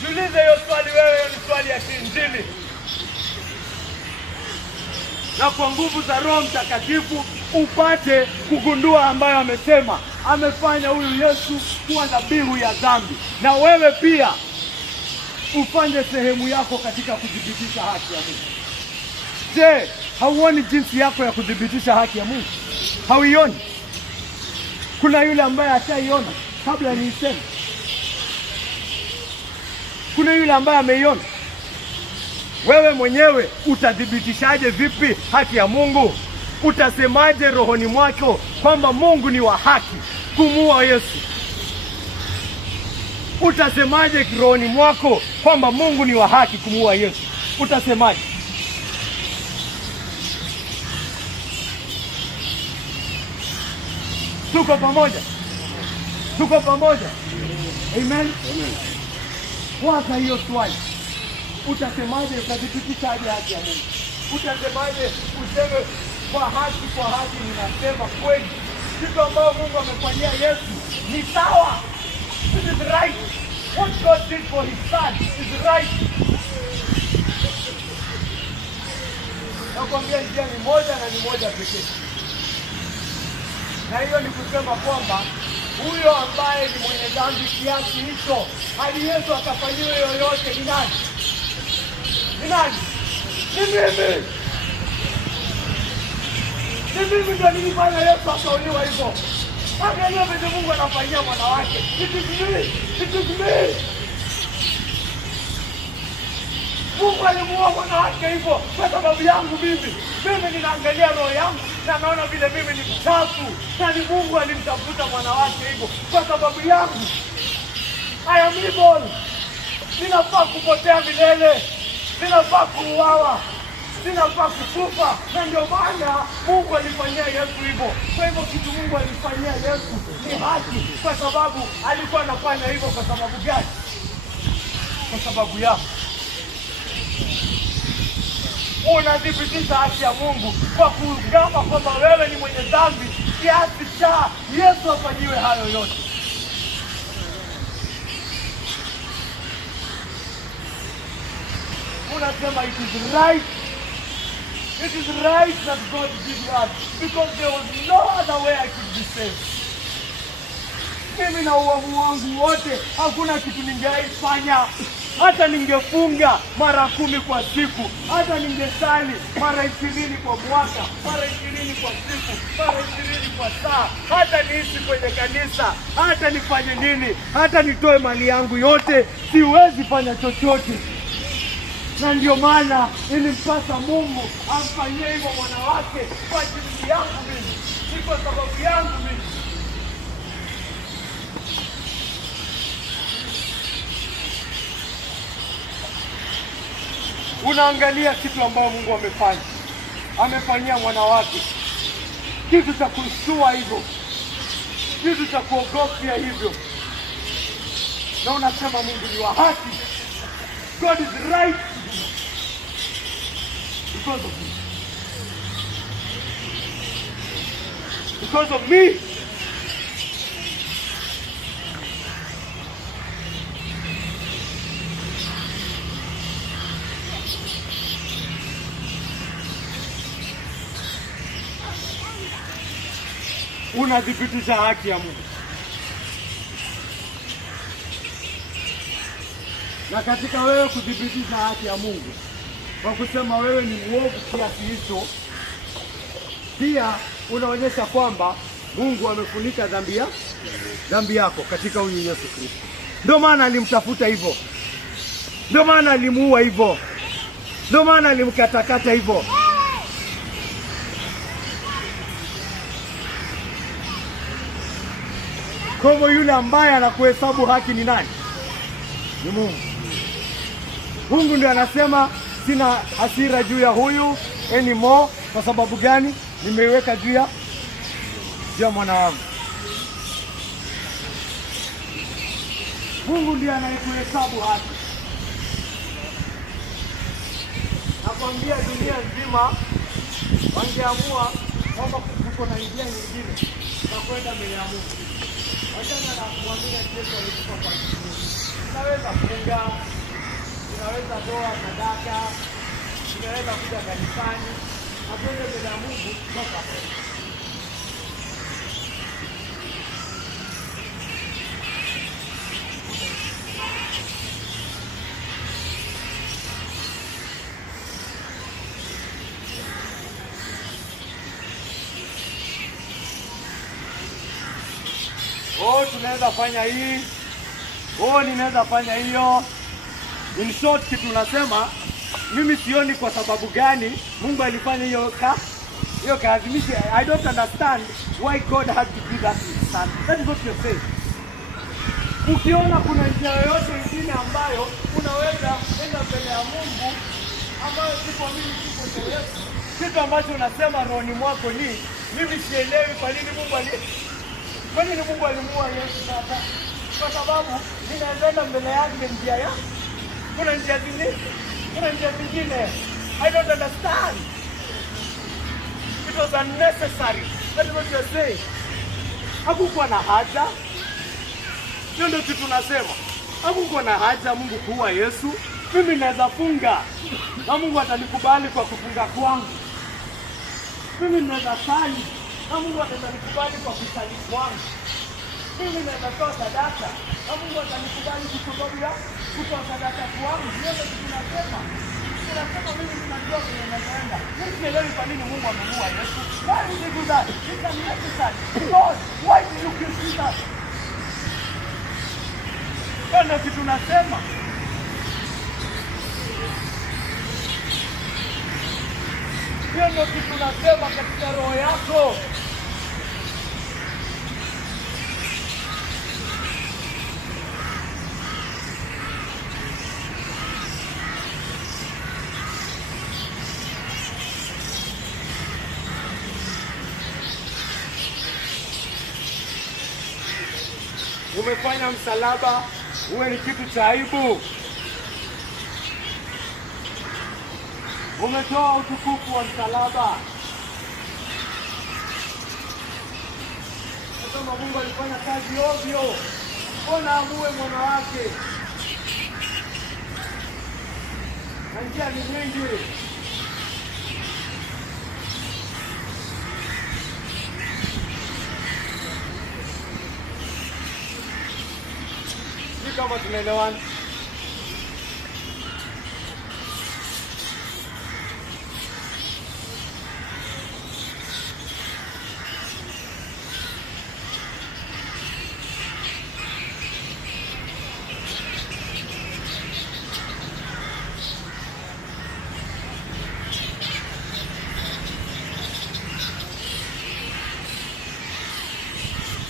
Jiulize hiyo swali wewe, ni swali ya kiinjili. Na kwa nguvu za Roho Mtakatifu upate kugundua ambayo amesema. Amefanya huyu Yesu kuwa dhabihu ya dhambi. Na wewe pia ufanye sehemu yako katika kudhibitisha haki ya Mungu. Je, hauoni jinsi yako ya kudhibitisha haki ya Mungu? Hauioni? Kuna yule ambaye ashaiona kabla niiseme. Kuna yule ambaye ameiona. Wewe mwenyewe utadhibitishaje vipi haki ya Mungu? Utasemaje rohoni mwako kwamba Mungu ni wa haki kumuua Yesu? Utasemaje rohoni mwako kwamba Mungu ni wa haki kumuua Yesu? Utasemaje? Tuko pamoja? Tuko pamoja? Amen? Amen. Waza hiyo swali. Utasemaje, utadhibitishaje haki ya Mungu? Utasemaje useme kwa haki ninasema kweli kitu ambayo Mungu amefanyia Yesu ni sawa? This is right. What God did for his son is right. Nakwambia njia ni moja na ni moja pekee. Na hiyo ni kusema kwamba huyo ambaye ni mwenye dhambi kiasi hicho hadi Yesu akafanyiwa yoyote ni nani? Ni nani? Ni mimi. Ni mimi ndio nilifanya Yesu akauliwa hivyo. Angalia vile Mungu anafanyia mwana wake. It is me. It is me. Mungu alimuua mwana wake hivyo kwa sababu yangu mimi. Mimi ninaangalia roho yangu na naona vile mimi ni mchafu, na ni Mungu alimtafuta mwana wake hivyo kwa sababu yangu. I am evil. Ninafaa kupotea milele, ninafaa kuuawa, ninafaa kukufa, na ndio maana Mungu alifanyia Yesu hivyo. Kwa hivyo kitu Mungu alifanyia Yesu ni haki, kwa sababu alikuwa anafanya hivyo kwa sababu gani? Kwa sababu yako. Unadhibitisha haki ya Mungu kwa kugamba kwamba wewe ni mwenye dhambi kiasi cha Yesu afanyiwe hayo yote. Unasema it is right. It is right that God did that because there was no other way I could be saved. Mimi na uovu wangu wote hakuna kitu ningeifanya. Hata ningefunga mara 10 kwa siku, hata ningesali mara 20 kwa mwaka, mara 20 kwa siku, mara 20 kwa saa, hata niishi kwenye kanisa, hata nifanye nini, hata nitoe mali yangu yote, siwezi fanya chochote. Na ndio maana ilimpasa Mungu amfanyie hivyo mwana wake kwa ajili yangu mimi, si kwa sababu yangu mimi. Unaangalia kitu ambayo Mungu amefanya, amefanyia mwana wake, kitu cha kushtua hivyo, kitu cha kuogofya hivyo, na unasema Mungu ni wa haki. God is right because of me. Because of me. Unadhibitisha haki ya Mungu. Na katika wewe kudhibitisha haki ya Mungu, kwa kusema wewe ni mwovu kiasi hicho, pia unaonyesha kwamba Mungu amefunika dhambi yako katika huyu Yesu Kristo. Ndio maana alimtafuta hivyo. Ndio maana alimuua hivyo. Ndio maana alimkatakata hivyo. Kwa hivyo yule ambaye anakuhesabu haki ni nani? Ni Mungu. Mungu ndiye anasema sina hasira juu ya huyu anymore. Kwa sababu gani? Nimeiweka juu ya mwana wangu. Mungu ndiye anayekuhesabu haki. Nakwambia dunia nzima wangeamua kwamba kuko na njia nyingine na kwenda mbele ya Mungu. Wachana na kumwamini Yesu alikufa kwa Mungu. Unaweza funga, unaweza toa sadaka, unaweza kuja kanisani, na kwenda mbele ya Mungu toka. Tunaweza fanya hii. Ninaweza fanya hiyo. In short, kitu tunasema, mimi sioni kwa sababu gani Mungu alifanya hiyo kazi. I don't understand why God had to do that to his son. That is what you're saying. Ukiona kuna njia yoyote nyingine ambayo unaweza enda mbele ya Mungu ambayo sipo mimi sipo kwa Yesu, kitu ambacho unasema rohoni mwako ni mimi sielewi kwa nini Mungu alimuua Yesu sasa. Kwa sababu ninaenda mbele yake njia ya. Kuna njia zingine. I don't understand. It was unnecessary. That is what you are saying. Hakukuwa na haja. Hiyo ndio kitu tunasema. Hakukuwa na haja Mungu kuua Yesu. Mimi naweza funga na Mungu atanikubali kwa kufunga kwangu. Mimi naweza sali na Mungu atanikubali kwa kusali kwangu. Mimi naweza toa sadaka na Mungu atanikubali kwa sababu ya kutoa sadaka kwangu. Ndio tunasema. Tunasema mimi ninajua kwenye naenda. Mimi sielewi kwa nini Mungu amemuua Yesu. Why did he do that? It's unnecessary. Lord, why did you kill Jesus? Ndio kitu tunasema. Hiyo ndio kitu nasema katika roho yako. Umefanya msalaba uwe ni kitu cha aibu. Umetoa utukufu wa msalaba. Kama Mungu alifanya kazi ovyo, mbona amue mwana wake? Na njia ni nyingi. Ni kama tunaelewana.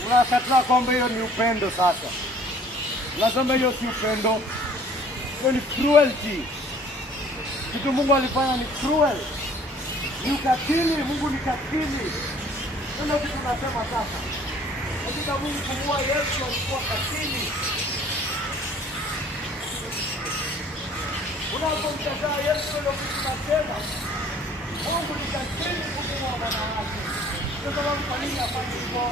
Unakataa kwamba hiyo ni upendo sasa. Unasema hiyo si upendo. Hiyo ni cruelty. Kitu Mungu alifanya ni cruel. Ni ukatili, Mungu ni katili. Ndio kitu tunasema sasa. Katika Mungu kumua Yesu alikuwa katili. Unapomkataa Yesu ndio kitu tunasema. Mungu ni katili kumua mwana wake. Kwa sababu kwa nini afanye hivyo?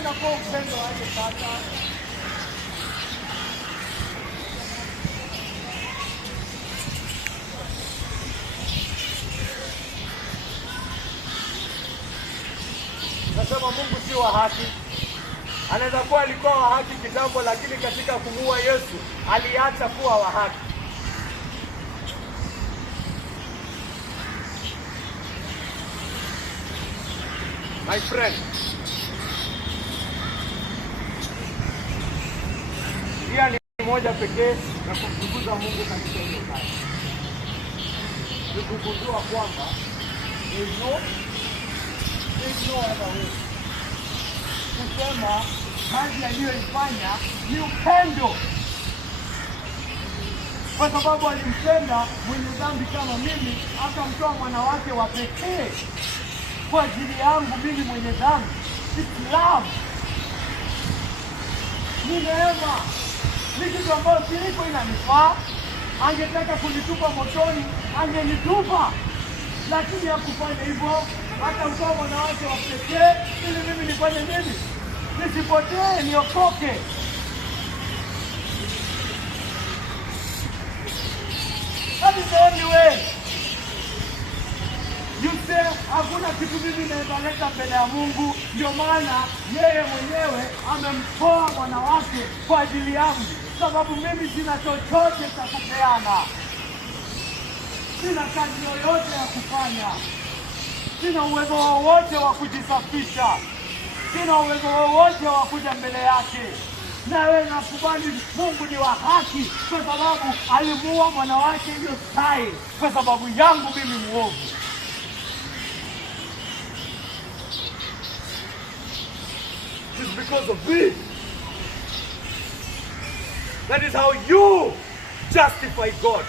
Inakuwa upendo aje sasa. Nasema Mungu si wa haki. Anaweza kuwa alikuwa wa haki kitambo, lakini katika kumuua Yesu aliacha kuwa wa haki. My friend, njia ni moja pekee na kumtukuza Mungu katika hiyo kazi. Ni kugundua kwamba there is no other way. Kusema kazi aliyoifanya ni upendo, kwa sababu alimpenda mwenye dhambi kama mimi, akamtoa mwana wake wa pekee kwa ajili yangu mimi mwenye dhambi. It's love. Ni neema. Ni kitu ambayo siliko inanifaa. Angetaka kunitupa motoni, angenitupa. Lakini hakufanya hivyo. Akamtoa mwana wake wa pekee ili mimi nifanye nini? Nisipotee, niokoke. That is the only way. You say, hakuna kitu mimi naweza leta mbele ya Mungu. Ndio maana yeye mwenyewe amemtoa mwana wake kwa ajili yangu. Sababu mimi sina chochote cha kupeana. Sina kazi yoyote ya kufanya. Sina uwezo wowote wa kujisafisha. Sina uwezo wowote wa kuja mbele yake. Nawe nakubali Mungu ni wa haki, kwa sababu alimuua mwana wake hiyo style, kwa sababu yangu mimi muovu. It's because of this. That is how you justify God.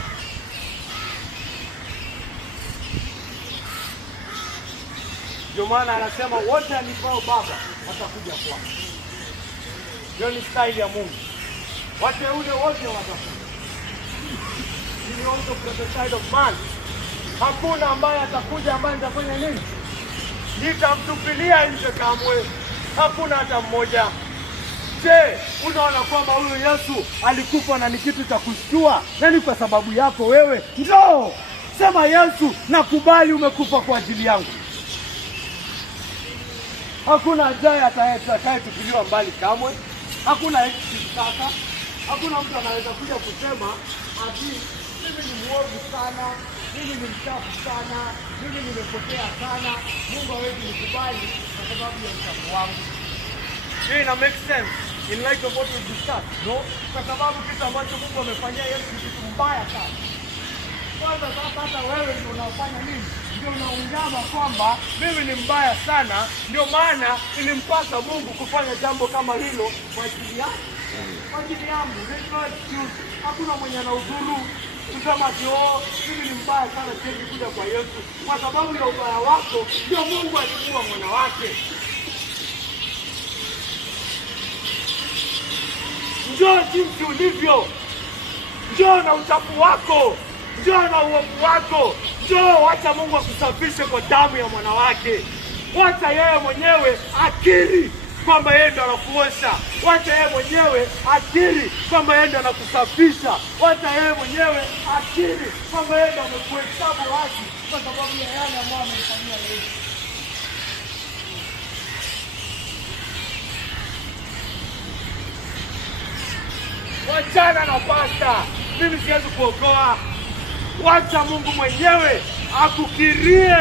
Ndio maana anasema wote alipao Baba watakuja kwangu. Hiyo ni style ya Mungu. Wateule wote watakuja. Ni also prototype of man. Hakuna ambaye atakuja ambaye nitafanya nini? Nitamtupilia nje kamwe. Hakuna hata mmoja. Je, unaona kwamba huyo Yesu alikufa na ni kitu cha kushtua? Na ni kwa sababu yako wewe? Njoo! Sema Yesu, nakubali umekufa kwa ajili yangu. Hakuna ajaye atakayetupiliwa mbali kamwe. Hakuna sasa. Hakuna mtu anaweza kuja kusema ati mimi ni muovu sana, mimi ni mchafu sana, mimi nimepotea sana, Mungu hawezi nikubali kwa sababu ya mchafu wangu. Hii ina make sense in light of what we discussed, no? Kwa sababu kitu ambacho Mungu amefanyia Yesu ni kitu mbaya sana. kwanza sasa hata wewe ndio unafanya nini? Ndio unaungama kwamba mimi ni mbaya sana, ndio maana ilimpasa Mungu kufanya jambo kama hilo kwa ajili yangu. Kwa ajili yangu. Hakuna mwenye anaudhuru kusema ati mimi ni mbaya sana siwezi kuja kwa Yesu. Kwa sababu ya ubaya wako ndio Mungu alikuwa mwana wake. Njoo jinsi ulivyo. Njoo na uchafu wako. Njoo na uovu wako. Njoo, wacha Mungu akusafishe kwa damu ya mwana wake. Wacha yeye mwenyewe akiri kwamba yeye ndo anakuosha. Wacha yeye mwenyewe akiri kwamba yeye ndo anakusafisha. Wacha yeye mwenyewe akiri kwamba yeye ndo amekuhesabu haki kwa sababu ya yale ambayo amefanyia Yesu. Wachana na pasta. Mimi siwezi kuokoa. Wacha Mungu mwenyewe akukirie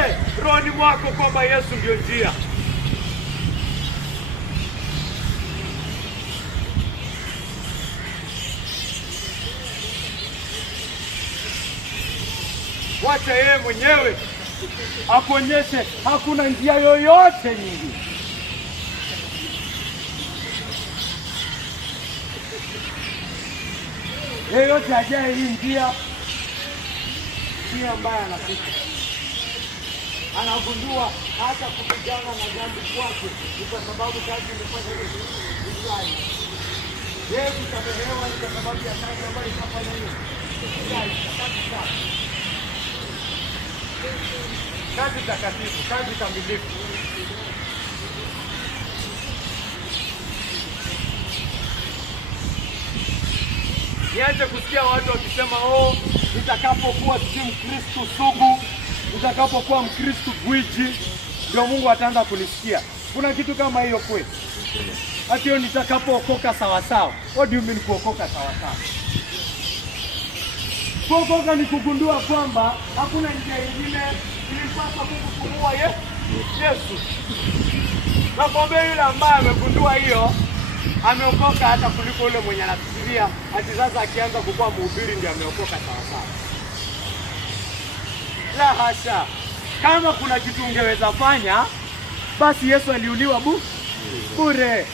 rohoni mwako kwamba Yesu ndio njia. Wacha yeye mwenyewe akuonyeshe hakuna njia yoyote nyingine. Yeyote ajaye hii njia ambaye anapita anagundua hata kupigana na dhambi kwake ni kwa sababu kazi imefanya hiyo. Yeye kusamehewa ni kwa sababu ya kazi ambayo ikafanya hiyo. Kazi takatifu, kazi kamilifu. Niache kusikia watu wakisema nitakapokuwa si Mkristo sugu, nitakapokuwa Mkristo gwiji, ndio Mungu ataanza kunisikia. Kuna kitu kama hiyo kweli? Ati hiyo nitakapookoka sawa sawa. What do you mean kuokoka sawa sawa? Kuokoka ni kugundua kwamba hakuna njia nyingine, ilimpasa Mungu kumua Yesu. Na kwamba yule ambaye amegundua hiyo ameokoka hata kuliko yule mwenye anafikiria ati sasa akianza kukuwa mhubiri ndio ameokoka sawa sawa. La hasha. Kama kuna kitu ungeweza fanya, basi Yesu aliuliwa bure.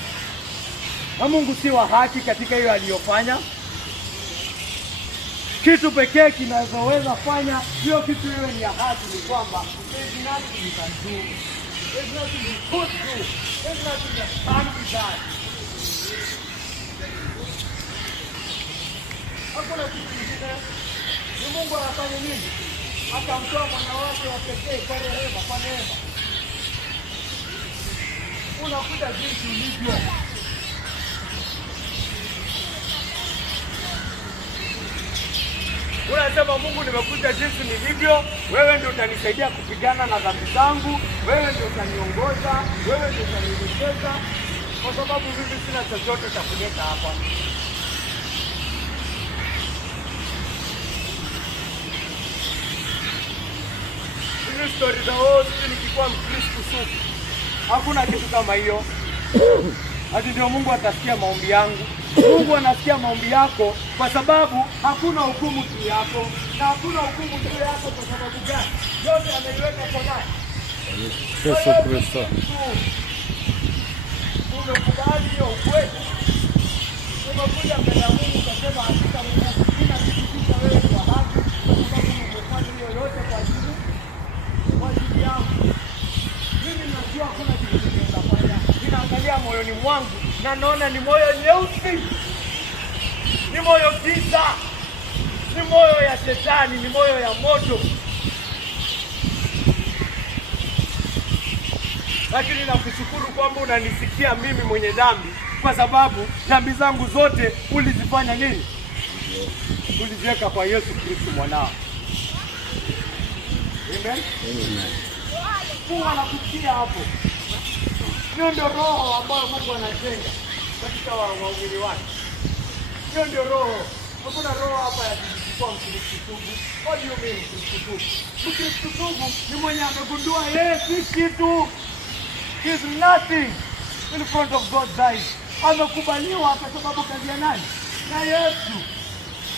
Na Mungu si wa haki katika hiyo aliyofanya. Kitu pekee kinaweza fanya hiyo kitu iwe ni ya haki ni kwamba there's nothing you can do. There's nothing you could do. There's nothing that can be done. Hakuna kitu kingine. Ni Mungu anafanya nini? Akamtoa mwana wake wa pekee kwa rehema, kwa neema. Unakuta jinsi ulivyo. Unasema Mungu nimekuja jinsi nilivyo, wewe ndio utanisaidia kupigana na dhambi zangu, wewe ndio utaniongoza, wewe ndio utanielekeza, kwa sababu mimi sina chochote cha kuleta hapa. Hizi story za sisi nikikuwa Mkristo sugu. Hakuna kitu kama hiyo. Ati ndio Mungu atasikia maombi yangu. Mungu anasikia maombi yako kwa sababu hakuna hukumu juu yako. Na hakuna hukumu juu yako kwa sababu gani? Yote ameiweka kwa nani? Yesu Kristo. Umekubali hiyo ukweli. Umekuja mbele ya Mungu ukasema hakika Mungu ninathibitisha wewe kwa haki kwa sababu umefanya hiyo yote kwa ajili yangu. Mimi najua hakuna kitu kinachofanya. Ninaangalia moyoni mwangu na naona ni moyo nyeusi. Ni moyo giza. Ni moyo ya shetani, ni moyo ya moto. Lakini nakushukuru kwamba unanisikia mimi mwenye dhambi kwa sababu dhambi zangu zote ulizifanya nini? Uliziweka kwa Yesu Kristo mwanao. Amen. Amen. Mungu anakusikia hapo. Hiyo ndio roho ambayo Mungu anajenga katika waumini wake. Hiyo ndio roho. Hakuna roho hapa ya kuwa Mkristo sugu. What do you mean Mkristo sugu? Mkristo sugu ni mwenye amegundua yeye si kitu. He is nothing in front of God's eyes. Amekubaliwa kwa sababu kazi ya nani? Na Yesu.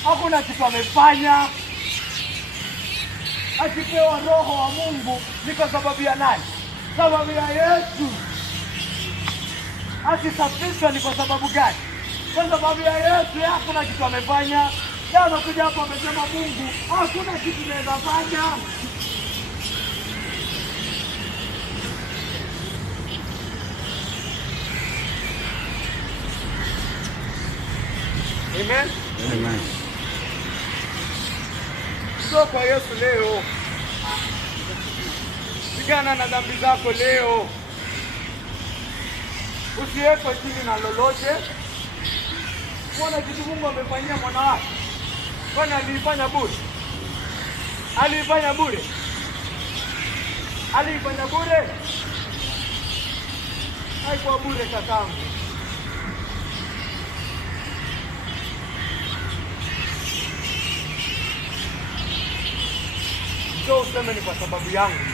Hakuna kitu amefanya. akipewa Roho wa Mungu ni kwa sababu ya nani? Sababu ya Yesu. Akisafishwa ni kwa sababu gani? Kwa sababu ya Yesu. Hakuna kitu amefanya. Jana kuja hapo amesema Mungu hakuna kitu naweza fanya. Amen. Amen. So kwa Yesu leo, pigana na dhambi zako leo. Usiwekwe chini na lolote. Mbona kitu Mungu amefanyia mwana wake? Kwani aliifanya bure? Aliifanya bure? Aliifanya bure? Haikuwa bure kakangu. So useme ni kwa sababu yangu.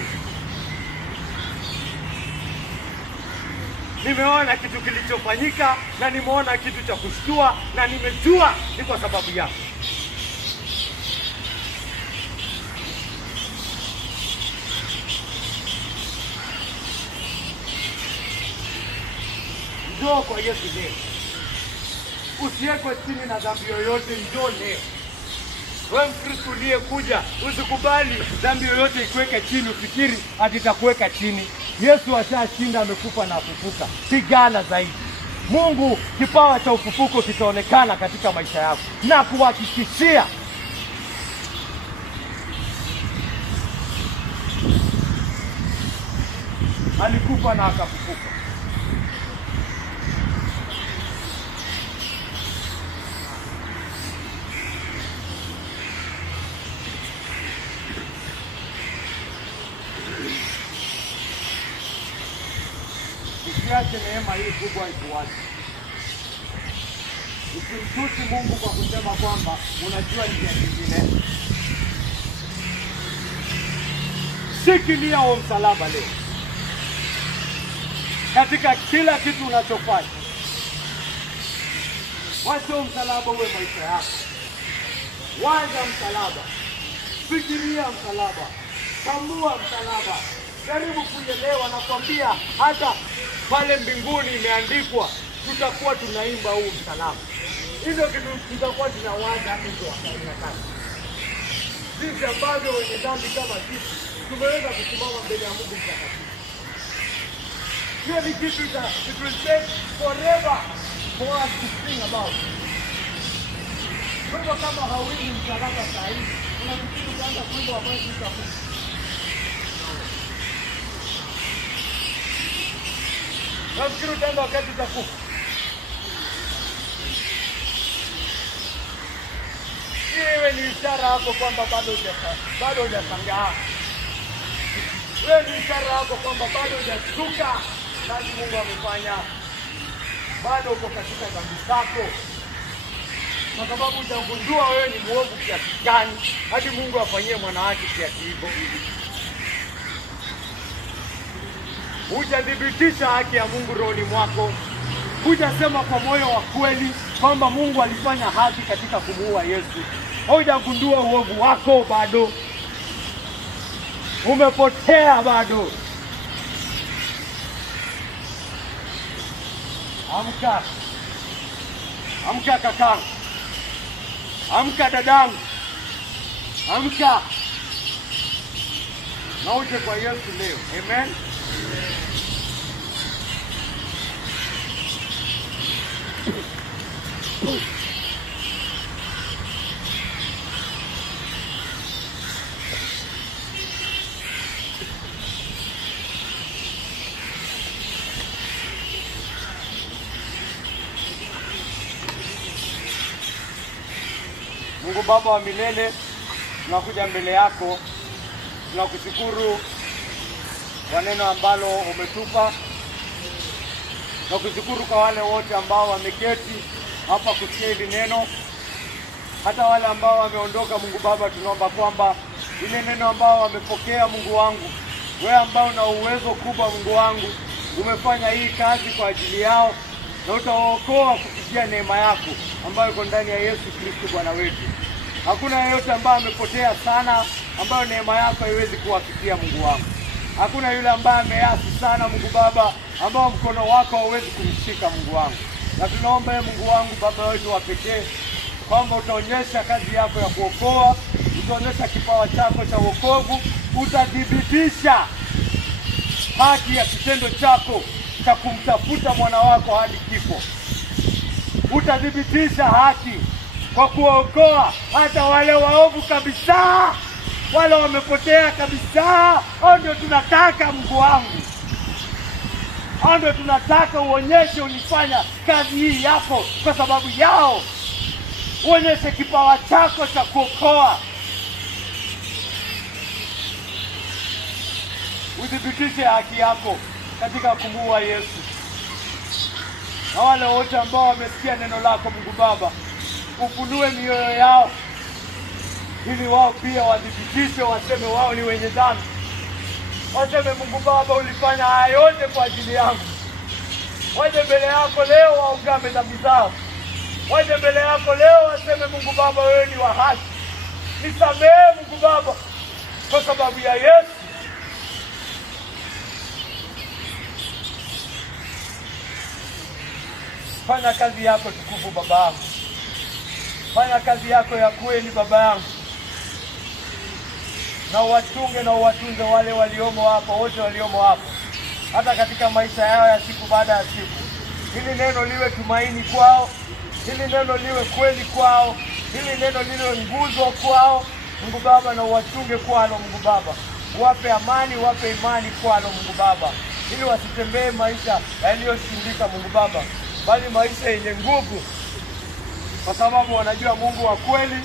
Nimeona kitu kilichofanyika na nimeona kitu cha kushtua na nimejua ni kwa sababu yangu. Njoo kwa Yesu leo. Usiwekwe chini na dhambi yoyote, njoo leo. Wewe Mkristo uliyekuja, usikubali dhambi yoyote ikuweke chini ufikiri ati itakuweka chini. Yesu ashashinda, amekufa na kufufuka. Pigana zaidi. Mungu, kipawa cha ufufuko kitaonekana katika maisha yako na kuhakikishia alikufa na akafufuka. Usiache neema hii kubwa ikuache. Usimtusi Mungu kwa kusema kwamba unajua njia nyingine. Shikilia huo msalaba leo. Katika kila kitu unachofanya, wacha msalaba uwe maisha yako. Waza msalaba. Fikiria msalaba. Tambua msalaba. Jaribu kuelewa. Nakwambia hata pale mbinguni imeandikwa tutakuwa tunaimba huu msalaba. Hizo kitu tutakuwa tunawaza hapo kwa wakati. Sisi ambao wenye dhambi kama sisi tumeweza kusimama mbele ya Mungu mtakatifu. Hiyo ni kitu cha it will take forever for us to sing about. Kwa kama hauimbi msalaba saa hii, unafikiri utaanza kuimba ambayo tutakuwa. Nafikiri utaenda wakati utakufa. Iwe ni ishara hapo kwamba bado hujashangaa. Wewe ni ishara hapo kwamba bado hujashtuka kazi Mungu amefanya. Bado uko katika dhambi zako. Kwa sababu hujagundua wewe ni muovu kiasi gani hadi Mungu afanyie mwana wake kiasi hivyo. Hujadhibitisha haki ya Mungu rohoni mwako. Hujasema kwa moyo wa kweli kwamba Mungu alifanya haki katika kumuua Yesu. Hujagundua uovu wako bado. Umepotea bado. Amka. Amka kaka. Amka dadangu. Amka. Na uje kwa Yesu leo. Amen. Mungu Baba wa milele, tunakuja mbele yako. Tunakushukuru kwa neno ambalo umetupa. Tunakushukuru kwa wale wote ambao wameketi hapa kusikia hili neno. Hata wale ambao wameondoka, Mungu Baba, tunaomba kwamba ile neno ambao wamepokea, Mungu wangu, wewe ambao una uwezo kubwa, Mungu wangu, umefanya hii kazi kwa ajili yao na utawaokoa kupitia neema yako ambayo iko ndani ya Yesu Kristo Bwana wetu. Hakuna yeyote ambaye amepotea sana ambayo neema yako haiwezi kuwafikia Mungu wangu. Hakuna yule ambaye ameasi sana Mungu Baba, ambao mkono wako hauwezi kumshika Mungu wangu. Na tunaomba Mungu wangu Baba wetu wa pekee, kwamba utaonyesha kazi yako ya kuokoa, utaonyesha kipawa chako cha wokovu, utadhibitisha haki ya kitendo chako cha kumtafuta mwana wako hadi kifo. Utadhibitisha haki kwa kuokoa hata wale waovu kabisa, wale wamepotea kabisa. Hao ndio tunataka Mungu wangu, hao ndio tunataka uonyeshe ulifanya kazi hii yako kwa sababu yao. Uonyeshe kipawa chako cha kuokoa, udhibitishe haki yako katika kumuua Yesu. Na wale wote ambao wamesikia neno lako Mungu Baba, ufunue mioyo yao ili wao pia wadhibitishe, waseme wao ni wenye dhambi. Waseme Mungu Baba, ulifanya haya yote kwa ajili yangu. Waje mbele yako leo waungame dhambi zao. Waje mbele yako leo waseme Mungu Baba, wewe ni wa haki. Nisamehe Mungu Baba kwa sababu ya Yesu. Fanya kazi yako tukufu Baba yangu. Fanya kazi yako ya kweli Baba yangu. Na uwachunge na uwatunze wale waliomo hapa, wote waliomo hapa, hata katika maisha yao ya siku baada ya siku. Hili neno liwe tumaini kwao, hili neno liwe kweli kwao, hili neno liwe nguzo kwao Mungu Baba, na uwachunge kwalo Mungu Baba. Wape amani, wape imani kwalo Mungu Baba, ili wasitembee maisha yaliyoshindika Mungu Baba, bali maisha yenye nguvu, kwa sababu wanajua Mungu wa kweli,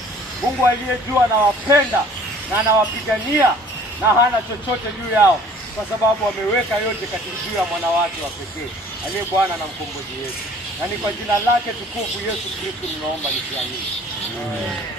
Mungu aliyejua anawapenda na anawapigania na hana chochote juu yao, kwa sababu wameweka yote katika juu ya mwana wake wa pekee aliye Bwana na mkombozi Yesu. Na ni kwa jina lake tukufu Yesu Kristo ninaomba nikiamini. Amen.